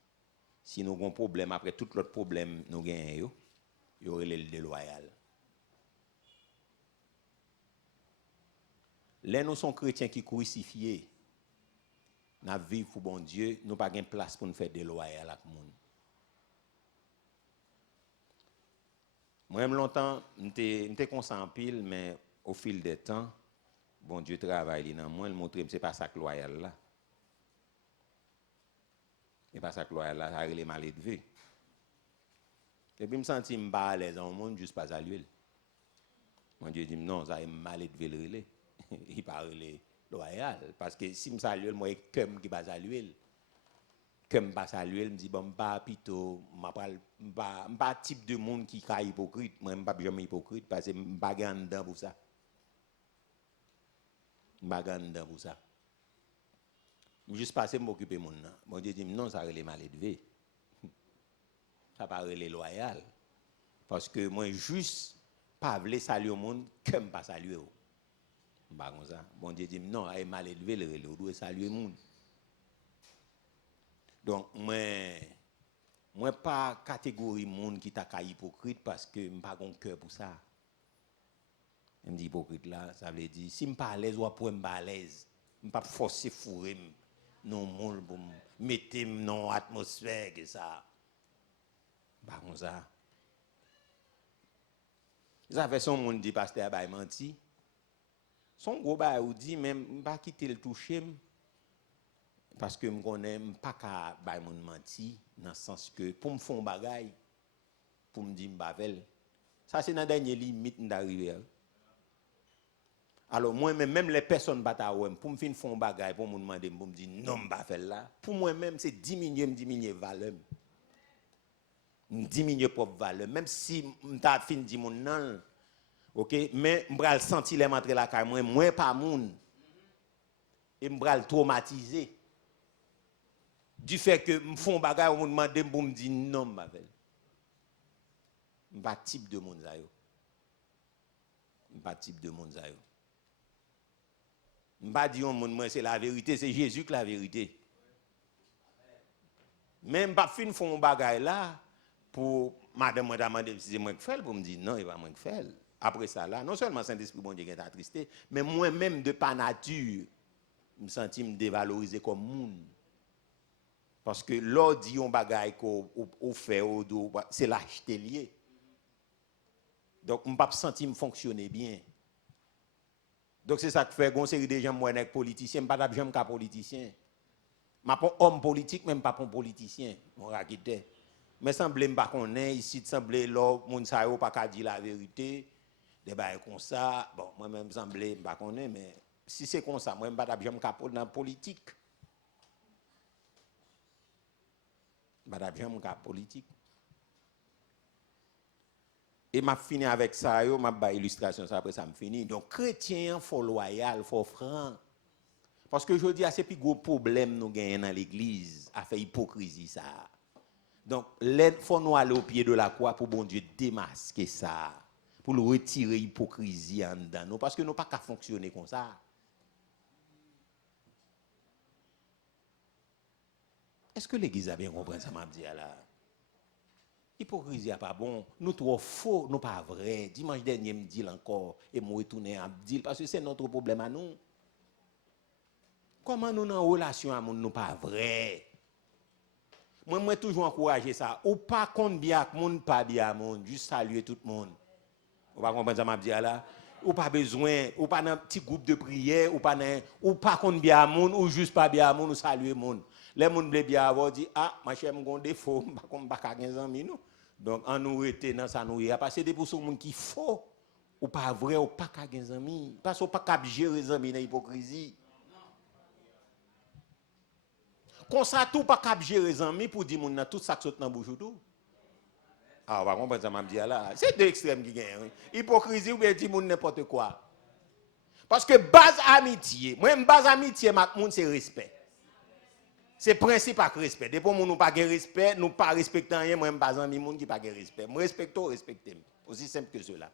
si nous avons un problème, après tout l'autre problème nous gagnons, il y aurait le déloyal. Là, nous sommes chrétiens qui crucifiés. Nous vivons pour bon Dieu, nous n'avons pas de place pour nous faire déloyal avec le monde. Moi-même, longtemps, j'étais conscient en pile, mais au fil des temps, bon Dieu travaille dans moi, il montre que ce n'est pas ça que loyal là. Ce n'est pas ça que loyal là, ça a les mal élevé. Et puis, je me sens que je suis à l'aise dans le monde, juste pas à l'huile. Mon Dieu dit non, ça est mal élevé le relais. Il parle loyal. Parce que si je suis à l'huile, moi, je suis qui pas à l'huile. Comme je passe à l'huile, je me dis, bon, je ne suis pas type de monde qui est hypocrite. Moi, je ne suis pas jamais hypocrite parce que je ne suis pas dedans pour ça. Je ne suis pas dedans pour ça. Je juste passer m'occuper de mon nom. Mon Dieu dit, non, ça est mal élevé. Ça paraît loyal. Parce que moi, juste, pas voulais saluer au monde, comme pas saluer. Pas comme ça. Bon Dieu dit, non, elle est mal élevé, le doit saluer le monde. Donc, moi, pas catégorie monde qui t'a hypocrite parce que je n'ai pas de cœur pour ça. Je me dis hypocrite là, ça veut dire, si je ne suis pas à l'aise, ou après je ne suis pas à l'aise, je ne pas forcer fourrer non monde pour mettre dans l'atmosphère que ça. Pas comme ça. Ça fait son monde dit pasteur ba menti. Son gros ba ou dit même pas quitter le toucher parce que me connais pas ka ba moun menti dans le sens que pour me font bagay pour me dire m'bavel. Ça c'est dans dernière limite d'arriver. Alors moi-même, les personnes battent pour me faire un bagage, pour me demander, pour me dire non, je ne pas faire là. Pour moi-même, c'est diminuer valeur. Diminuer propre valeur. Même si je fin dit mon non, ok, mais je vais sentir les entrer la caille, moi pas moun. Et je vais traumatiser. Du fait que je fais un bagage, on me demande pour me dire non, je ne suis pas type de monde. Je ne suis pas type de monde. Je ne pas dire que c'est la vérité, c'est Jésus qui la vérité. Mais je ne pas faire un bagage là pour madame me demander si c'est moi qui fais pour me dire non, il va moi qui fais. Après ça là, non seulement Saint-Esprit bon Dieu qui est attristé, mais moi-même de par nature, je me sens me dévaloriser comme monde. Parce que l'on dit un bagage qu'on fait au dos, c'est l'acheter lié. Donc je ne pas sentir me fonctionner bien. Donc c'est ça que fait une série de gens moi avec politiciens, je ne pas jamais qu'un politicien. Je ne suis pas homme politique, même pas un politicien. Mais semble pas qu'on est ici, semble l'homme moun sa yo pas ka dire la vérité. Des bails comme ça, bon moi même semble pas qu'on est, mais si c'est comme ça, moi même pas jamais capable dans politique. Pas jamais capable politique. Et m'a fini avec ça yo, m'a ba illustration ça après ça me fini. Donc chrétien faut loyal, faut franc. Parce que je dis c'est plus gros problème nous gagnons dans l'église, à faire hypocrisie ça. Donc, il faut nous aller au pied de la croix pour bon Dieu démasquer ça, pour le retirer l'hypocrisie en dedans nous, parce que nous n'avons pas qu'à fonctionner comme ça. Est-ce que l'église a bien compris ça, m'a dit là? Hypocrisie n'est pas bon, nous trop faux, nous pas vrai. Dimanche dernier, me dit encore, et moi retourner à dire, parce que c'est notre problème à nous. Comment nous, en relation à nous, nous pas vrai? Moi, toujours encourager ça. Ou pas contre bien avec monde, pas bien avec monde, juste saluer tout le monde. Vous pas comprendre ça m'a dit là? Ou pas besoin, ou pas dans un petit groupe de prière, ou pas contre bien avec monde, ou juste pas bien avec monde, ou saluer monde. Les gens blé bien avoir dit ah, ma chère mon défaut, pas comme 15 ans nous. Donc en nous était dans ça nous y a passé des pour ce monde qui faux ou pas vrai ou pas 15 amis, parce qu'on pas cap gérer les amis dans hypocrisie. Comme ça, tout pas cap gérer les amis pour dire que tout ça saute dans bouche tout. Ah, on va comprendre ça, m'a dit là. C'est deux extrêmes qui gagnent. Hypocrisie ou bien dire n'importe quoi. Parce que base amitié, moi, base amitié, c'est respect. C'est principe avec respect. Depuis que nous n'avons pas de respect, nous ne pas respecter rien, moi, base ami, moun qui pas de respect. Moi, respecte. Aussi simple que cela.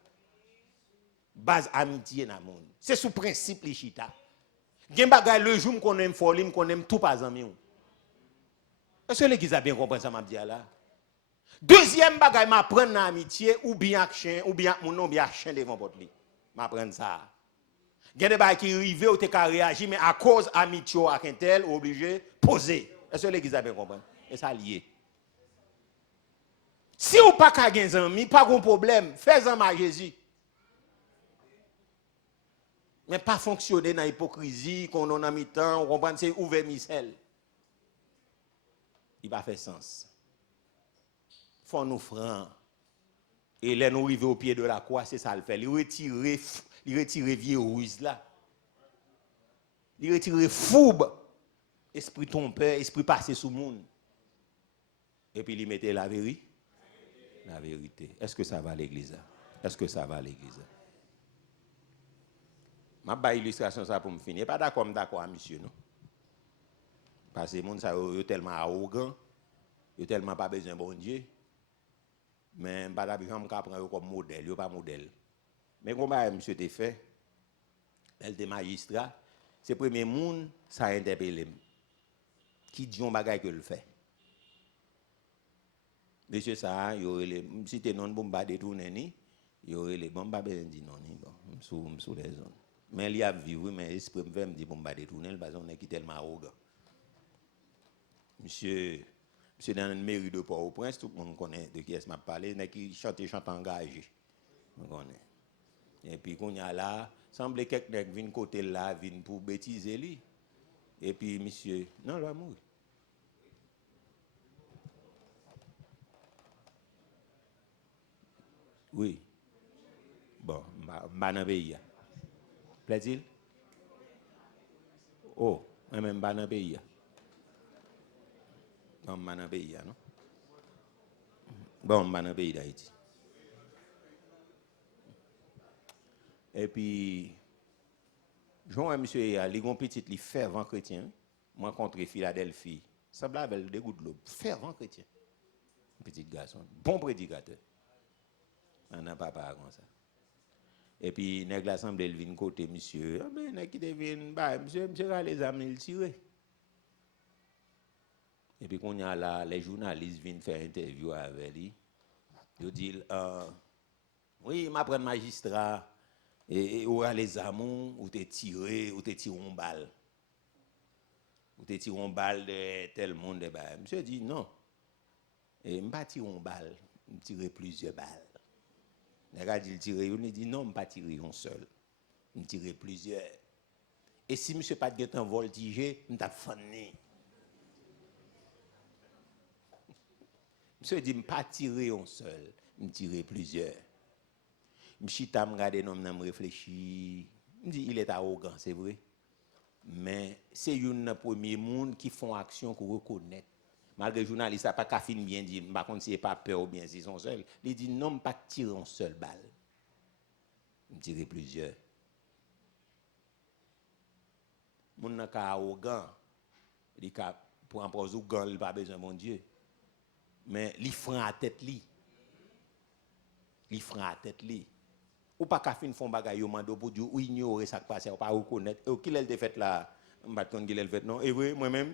Base amitié dans le monde. C'est sous principe, les chita. Gen bagay le jour qu'on aime folie, qu'on aime tout pas ami. Est-ce que l'église a bien compris ça m'a dit là? Deuxième bagay m'apprendre dans amitié ou bien chien ou bien mon nom bien chien devant votre lit. M'apprendre ça. Gen des bagay qui rivé ou te ka réagir mais à cause amitié avec un tel obligé poser. Est-ce que l'église a bien compris? Et ça lié. Si ou pas ka gen ami, pas de problème, fais-en à Jésus. Mais pas fonctionner dans l'hypocrisie, qu'on en a mis temps, on comprend, c'est ouvert missel. Il va faire sens. Faut nous francs. Et là, nous arrivons au pied de la croix, c'est ça le fait. Il retire vieux ruse là. Il retire fourbe. Esprit trompeur, esprit passé sous le monde. Et puis il mettait la vérité. La vérité. Est-ce que ça va à l'église? Est-ce que ça va à l'église? Je vais illustration ça pour me finir. Pas d'accord monsieur non. Parce que les gens sont tellement arrogants, ils tellement pas besoin de bon Dieu. Mais je ne vais pas prendre comme modèle, ils pas modèle. Mais comment monsieur te fait? Elle était magistrat, c'est le premier monde ça a interpellé. Qui dit un bagage que le fait? Monsieur ça, si tu es non bon pas détourner ni, il y aurait les bons pas besoin dire non ni bon, sous les zones. Mais il y a vivre mais esprit me fait me dire bon pas détourner parce qu'on est qui tellement arrogant. Monsieur dans une mairie de Port-au-Prince, tout le monde connaît de qui est-ce m'a parlé, qui chante engagé. On connaît. Et puis qu'on y a là, semble quelqu'un vient côté là, vient pour bêtiser lui. Et puis monsieur, non, il va mourir. Oui. Bon, dans le pays. Plaît-il? Oh, moi-même, pas dans le pays. Bon, pas dans le pays, non? Bon, pas dans le pays d'Haïti. Et puis, je vois monsieur, il y a un petit fervent chrétien. Moi, contre Philadelphie. Ça blâme avec des gouttes de l'eau. Fervent chrétien. Petit garçon. Bon prédicateur. On n'a pas parlé comme ça. Et puis, nèg l'assemblée, il vient côté monsieur. Ah, mais nèg qui devine, bah, monsieur, les amis, il tire. Et puis, quand il y a là, les journalistes viennent faire interview avec lui. Ils disent, oui, m'apprend magistrat, et aura les amours, ou te tiré, ou te tiré une balle. Ou te tiré une balle de tel monde. Bah, monsieur dit, non. Et je ne pas tirer une balle, je tire plusieurs balles. Les gars disent tirer, il dit non, je ne pas tirer une seule. Je tire plusieurs. Et si monsieur pas de un voltigé, je t'ai fané. Monsieur dit, je ne pas tirer un seul, je tire plusieurs. Monsieur t'a regardé, non, je réfléchi. Je dis, il est arrogant, c'est vrai. Mais c'est une premier monde qui font action qu'on reconnaît. Malgré le journaliste n'a pas qu'à finir bien dit, par contre, s'il n'est pas peur ou bien s'ils sont seuls, il dit non, pas tirer une seule balle. Il tire plusieurs. Mon n'a qu'à arrogant, il n'a pour un pose ou gant, il n'a pas besoin de mon Dieu. Mais il freine à tête li. Il freine à tête li. Ou pas qu'à finir font bagaille au mando pour dire ou ignorer ça qui passe, ou pas reconnaître. Qui l'a fait là? Je ne sais pas qui l'a fait non. Et vrai, moi-même.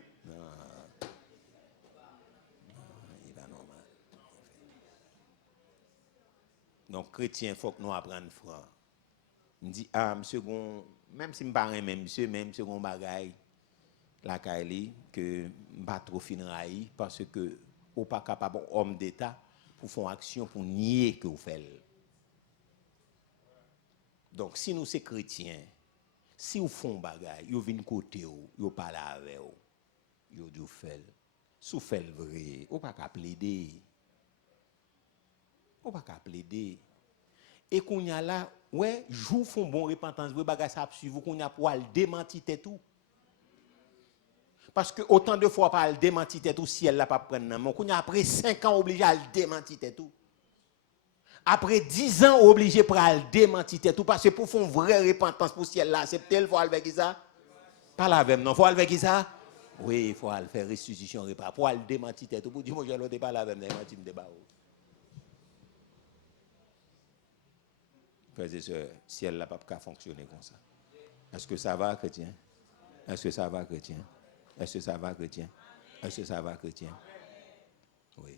Donc, chrétien, il faut que nous apprenions franc. Je dis, ah, monsieur, même si je ne parle pas même monsieur, même si on bagaille, la Kaili, que je ne pas trop fin raï, parce que vous n'êtes pas capable, homme d'État, pour faire action, pour nier que vous faites. Donc, si nous sommes chrétiens, si vous faites bagaille, vous venez côté, vous parlez avec vous, vous dites, vous faites. Si vous faites vrai, vous n'êtes pas plaider. Vous n'êtes pas plaider. Et qu'on y a là, ouais, jou font bon repentance, vous bagage ça suivre qu'on y a pour démentir tout. Parce que autant de fois pas démentir tout si elle l'a pas prendre mais qu'on y a après 5 ans obligé à démentir tout. Après 10 ans obligé pour démentir tout parce que pour faire une vraie repentance pour si elle l'a accepté, il faut aller avec ça. Pas la même non, faut aller avec ça. Oui, il faut aller faire restitution repas pour aller démentir tout pour dire moi je l'autre pas la même démentir me débat. Frères et sœurs, si elle n'a pas fonctionner comme ça. Est-ce que ça va, chrétien? Est-ce que ça va, chrétien? Est-ce que ça va, chrétien? Est-ce que ça va, chrétien? Oui.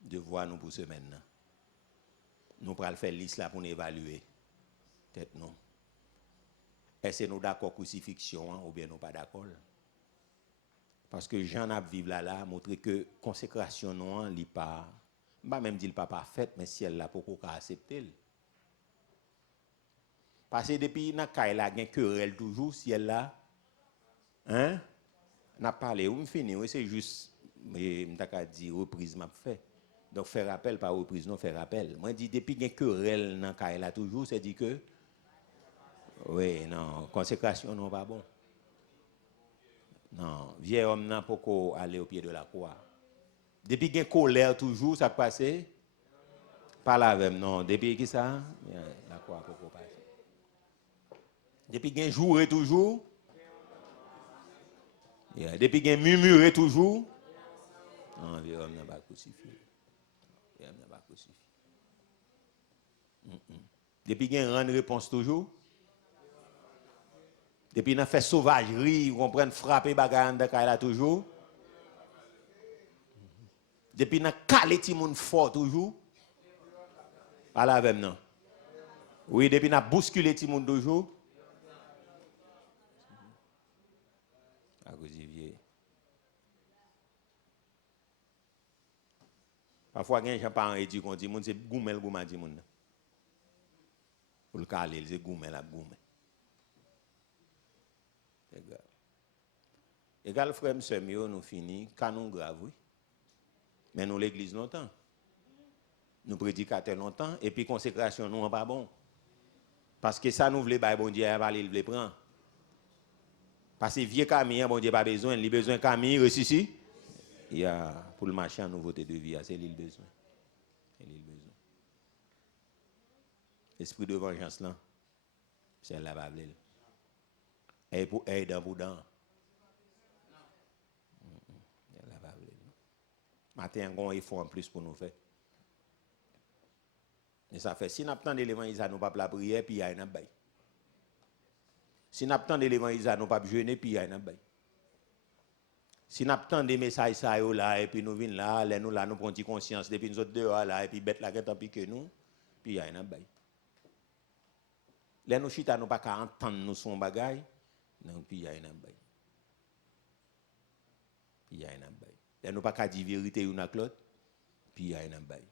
Devoir nous pour ce maintenant. Nous pourrons faire l'islam pour nous évaluer. Peut-être non. Est-ce que nous d'accord crucifixion ou bien nous pas d'accord? Parce que Jean a vécu là, montrer que consécration non, il pas, pas même dit pas parfaite, mais si elle l'a pas accepté. Parce que depuis na kay la gen querelle toujours si elle là hein n'a parlé ou fini oui c'est juste mais m'ta dit reprise m'a fait donc faire rappel par reprise non faire rappel moi dit depuis gen querelle nan kay la toujours c'est dit que oui non consécration non pas bon non vieil homme n'a pas aller au pied de la croix depuis gen colère toujours ça passer pas la même non depuis qui ça la croix pas passer. Depuis qu'il joue toujours, depuis qu'il murmure toujours, non, l'homme n'a pas crucifié. L'homme n'a pas crucifié. Depuis qu'il rend réponse toujours, depuis qu'il fait sauvagerie, on prend frapper bagarre là toujours, depuis qu'il a calé tout le monde fort toujours, pas la même non. Oui, depuis qu'il a bousculé tout le monde toujours. Parfois, les gens parlent et qu'on dit, c'est goumel, goumel, dit moun. Pour le caler, c'est goumel, la goumel. Égal. Égal, frère, monsieur, nous finissons, canon grave, oui. Mais nous, l'église, longtemps. Nous prédicateurs longtemps, et puis consécration, nous, pas bon. Parce que ça nous voulait, bon Dieu, il voulait prendre. Parce que vieux Camille, bon Dieu, pas besoin. Il a besoin de Camille, ressuscite. Il y a, pour le marché en nouveauté de vie, c'est l'île besoin. C'est l'île besoin. Esprit de vengeance, là, c'est la bable. Et pour aider dans boudin. La bable. Matin, il faut en plus pour nous faire. Et ça fait, si nous attendons l'évangile, nous pas la prière, puis il y a une bail. Si nous attendons l'évangile, nous pas jeûner, puis il y a une bail. Si nous attendons des messages ça là, et puis nous venons là, nous prenons conscience, depuis nous autres dehors là, et puis bête la guette puis que nous, puis il y a une bail. Là, nous chita, nous pas qu'à entendre nous son bagay, non, puis il y a une bail. Puis il y a une bail. Là, nous pas qu'à dire vérité ou avec l'autre, puis il y a une bail.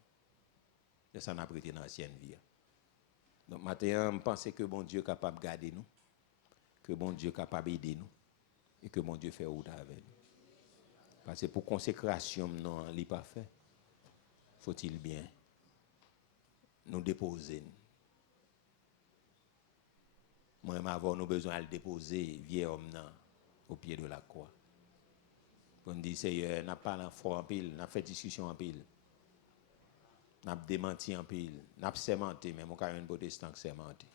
Et ça n'a pas été dans l'ancienne vie. Donc, maintenant, je pense que bon Dieu est capable de garder nous, que bon Dieu est capable d'aider nous, et que bon Dieu fait route avec nous. Parce que pour consécration, non, il n'est pas fait. Faut-il bien nous déposer. Moi, avant, nous besoin de le déposer, vieux homme, au pied de la croix. On dit, Seigneur, n'a pas fort en pile, n'a fait discussion en pile. N'a démenti en pile, n'a sémenté, mais mon carré protestant qui sémenté.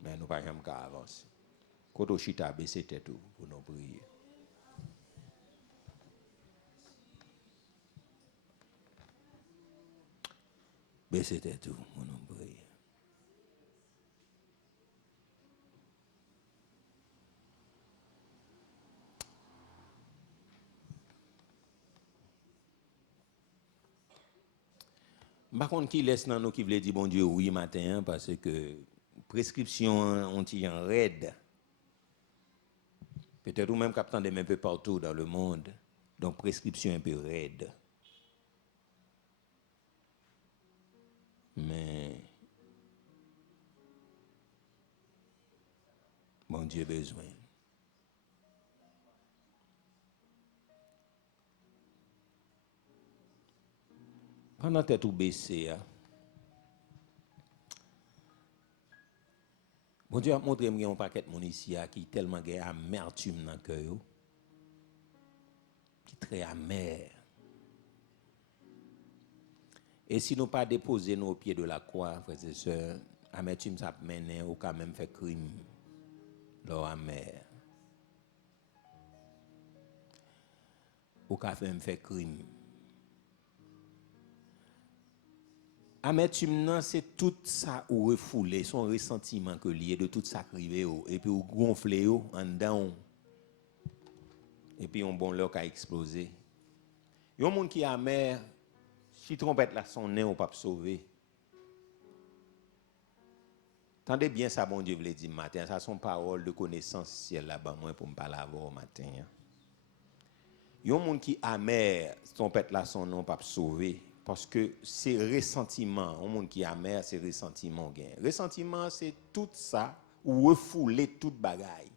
Mais nous pas jamais avancer. Quand on chita baisser tête pour nous prier. Baisser tête pour nous prier. Par contre, qui laisse dans nous qui veut dire bon Dieu oui matin, parce que prescription on tient en raide. Peut-être ou même captant de un peu partout dans le monde, donc prescription un peu raide. Mais bon Dieu besoin. Pendant que tout baissé, bon Dieu a montré un paquet de monde ici qui tellement amertume dans le cœur, qui est très amer. Et si nous pas déposer nos pieds de la croix, frères et sœurs, amertume ça mène ou quand même fait crime, leur amer. Ou quand même fait crime. Amertume, c'est tout ça ou refoulé, son ressentiment que lié de tout ça crivé et puis ou gonflé en dedans. Et puis on bon là qui a explosé. Il y a un monde qui est amer, si trompette là son nez, on pas sauver. Tendez bien ça, bon Dieu voulait dire matin, ça sont paroles de connaissance ciel là-bas, moi pour me parler avant matin. Il y a un monde qui est amer, trompette là son nom, pas sauver. Parce que c'est ressentiment, un monde qui est amer, c'est ressentiment. Ressentiment, c'est tout ça, ou refouler toute bagaille.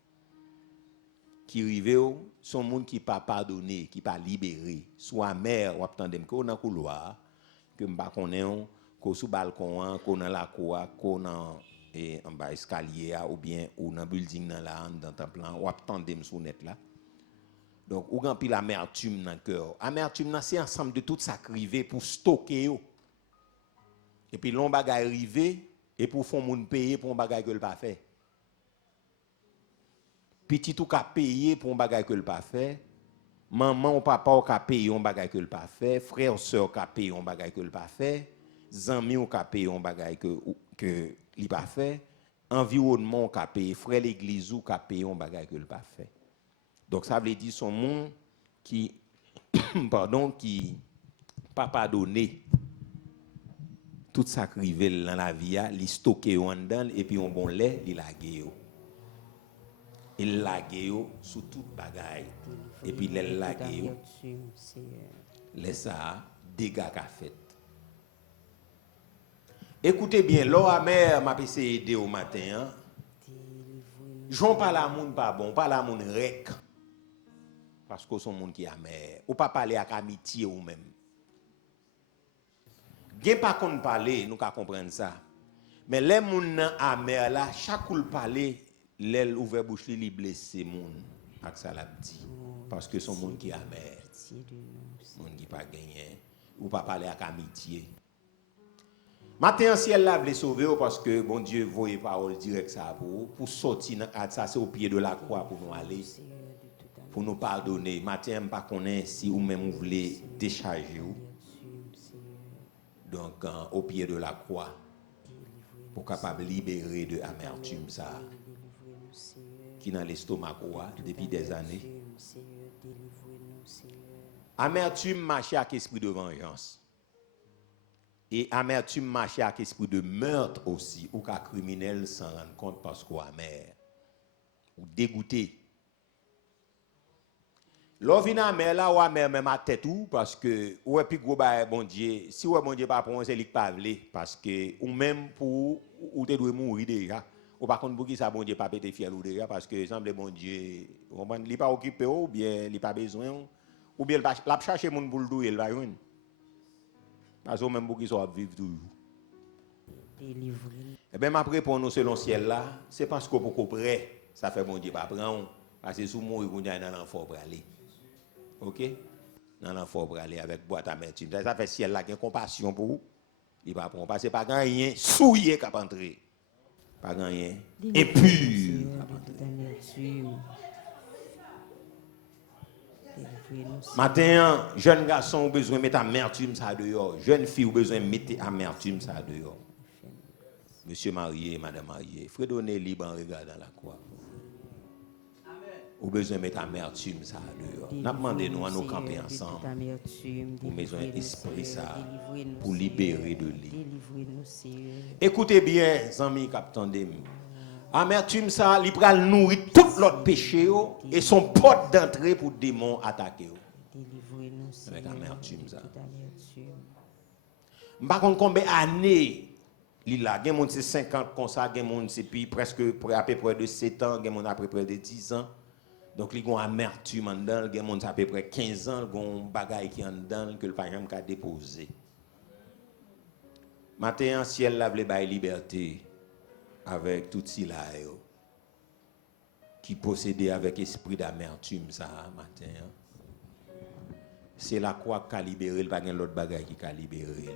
Qui rive, son monde qui pas pardonné, qui pas libéré, soit amer, ou attendem qu'on dans couloir, que m'pa connaît, qu'on sous balcon, qu'on dans la cour, qu'on dans en bas escalier ou bien ou dans building là dans ton plan, ou attendem sous net là. Donc, ou grand pile amertume dans le cœur. Amertume, c'est ensemble de tout ça crivé pour stocker. Et puis, l'on bagay rivé, et pour faire moun payer pour un bagay que le pas fait. Petit ou ka payer pour un bagay que le pas fait. Maman ou papa ou ka payer un bagay que le pas fait. Frère ou soeur ka payer un bagay que le pas fait. Zami ou ka payer un bagay que li pas fait. Environnement ou ka payer. Frère l'église ou ka payer un bagay que le pas fait. Donc ça veut dire son monde qui qui pas pardonné tout ça crivé dans la vie, il stocké en dedans et puis on bon lait, il lagué. Il lagué sous toute bagaille et puis il lagué. Laisse ça dégâts qu'a fait. Écoutez bien, l'eau amère m'a essayé aider au matin. J'en parle à moun pas bon, parle à moun rec. Parce que son monde qui est amer. Ou pas parler avec amitié ou même. Gen pas qu'on parler, nous ka comprendre ça. Mais les moun nan amer là, chaque ou parler, l'aile ouvert bouche li blessé moun ak ça l'a dit parce que son monde qui amer. Monde qui pas gagné ou pas parler avec amitié. Matin ciel là veut sauver parce que bon Dieu voyait parole direct ça pour sortir dans ça c'est au pied de la croix pour nous aller pour nous pardonner. Matin pas connaît si ou même vous voulez décharger ou. Donc au pied de la croix pour capable libérer de amertume ça qui dans l'estomac depuis des années. Amertume marche avec esprit de vengeance. Et amertume marche avec esprit de meurtre aussi, ou qu'un criminel s'en rend compte parce qu'on est amer. Ou dégoûté. L'on vient amer là, ou amer même à tête ou, parce que, ou est plus gros bah bon Dieu, si ou bon Dieu pas pour c'est lui qui pas vle, parce que, ou même pour, ou te doit mourir déjà. Ou par contre, pour qui ça bon Dieu pas pété fier ou déjà, parce que semble bon Dieu, il n'est pas occupé ou bien il pas besoin, ou bien il va chercher mon pour le douiller, il va une. Parce que même pour qu'ils soient vivre toujours. Eh bien, ma réponse selon ciel là, c'est parce que pour prêt, ça fait bon Dieu pas prendre. Parce que sous mourir, on est dans l'enfant pour aller. Ok? Dans l'enfant pour aller avec boîte amertume. Ça fait ciel là qui a compassion pour vous. Il va prendre. Parce que pas rien souillé qui a entrer. Pas rien impur. Matin, jeune garçon ont besoin de mettre amertume ça dehors. Jeune fille ont besoin de mettre amertume ça dehors. Monsieur marié, madame mariée, Fredonné libre en regardant la croix. Ou besoin de mettre amertume ça dehors. N'a demandé nous à nous camper ensemble. Pour besoin d'esprit ça pour libérer de lui. Écoutez bien, amis capitaine. Amertume ça, il pral nourrir tout l'autre péché et son porte d'entrée pour démon attaquer. Avec amertume ça. Par contre combien d'années il a gen moun c'est 50 comme ça, gen moun c'est puis presque à peu près de 7 ans, gen moun à peu près de 10 ans. Donc il y a amertume en dedans, gen moun à peu près 15 ans, gon bagaille qui en dedans que le pas jamais ka déposer. Matin ciel la vle bay liberté avec tout cela qui possédait avec esprit d'amertume ça matin. C'est la croix qui a libéré, pas gen l'autre bagaille qui a libéré.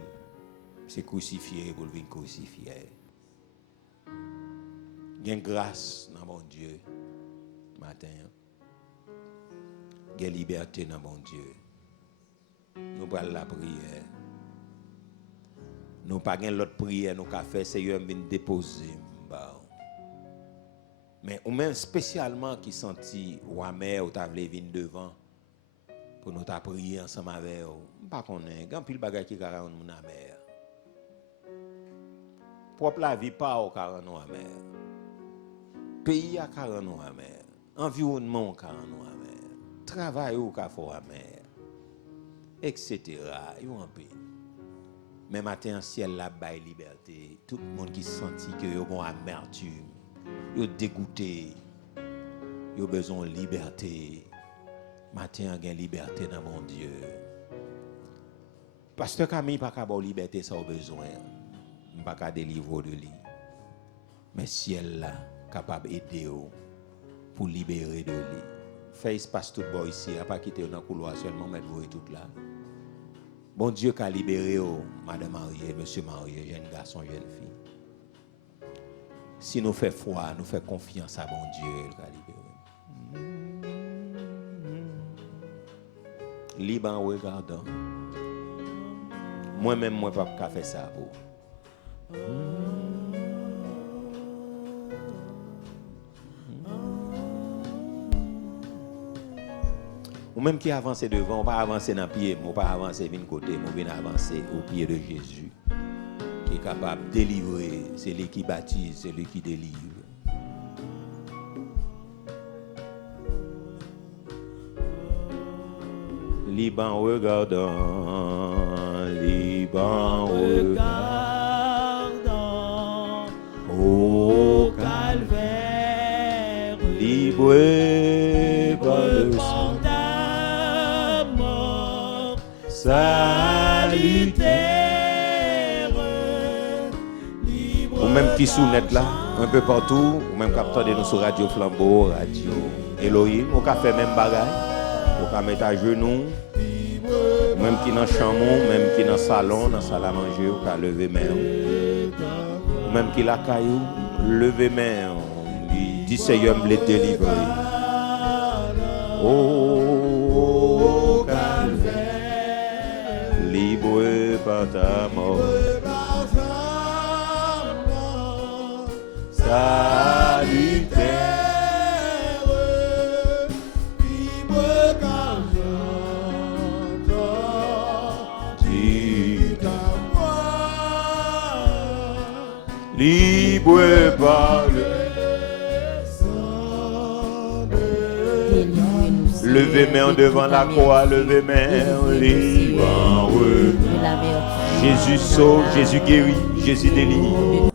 C'est crucifié pour venir crucifier. Gen grâce dans mon Dieu matin. Gen liberté dans mon Dieu. Nous parlons la prière. Nous pas gen l'autre prière nous qu'a fait Seigneur vient déposer. Mais ou même spécialement qui senti ou amer ou t'a vle venir devant pour nous ta prier ensemble avec ou. Pas connait, grand pile bagay qui ka rend mon amer. Propre la vie pas au ka rend nous amer. Pays a ka rend nous amer. Environnement ka rend nous amer. Travail ou ka fò amer. Etc. Yo en paix. Mais matin ciel la bail liberté. Tout le monde qui senti que yo gon amertume. Yo dégoûté. Yo besoin de liberté. Matin gen liberté dans mon Dieu. Pasteur Camille pas ka bon liberté ça au besoin. Pas ka délivrer de lui. Mais ciel là capable aider pour libérer de lui. Fait espace tout boy ici, a pas quitter dans couloir seulement mettre vous tout là. Bon Dieu qui a libéré madame mariée, monsieur marié, jeune garçon, jeune fille. Si nous faisons foi, nous faisons confiance à bon Dieu, il va libérer. Libre en regardant. Moi-même, moi, pas faire ça pour. Ou même qui avance devant, on pas avancer dans le pied, on pas avancer de côté, on vient avancer au pied de Jésus. Qui est capable de délivrer, c'est lui qui baptise, c'est lui qui délivre. Liban regardant, Liban regardant, au calvaire, libre par le sang d'amour, salutaire, même qui sous net là, un peu partout, ou même capteur de nous sur Radio Flambeau, Radio Elohim, on peut faire même bagaille, on peut mettre à genoux, même qui dans le chambre, même qui dans le salon, dans la salle à manger, on peut lever main, ou même qui la caillou, lever main, il dit Seigneur me les délivrer. Oh, calvaire, libre par ta mort. Salutaire, libre par libre par le sang de levez main devant la croix, levez main libre. Jésus sauve, Jésus guérit, Jésus délivre.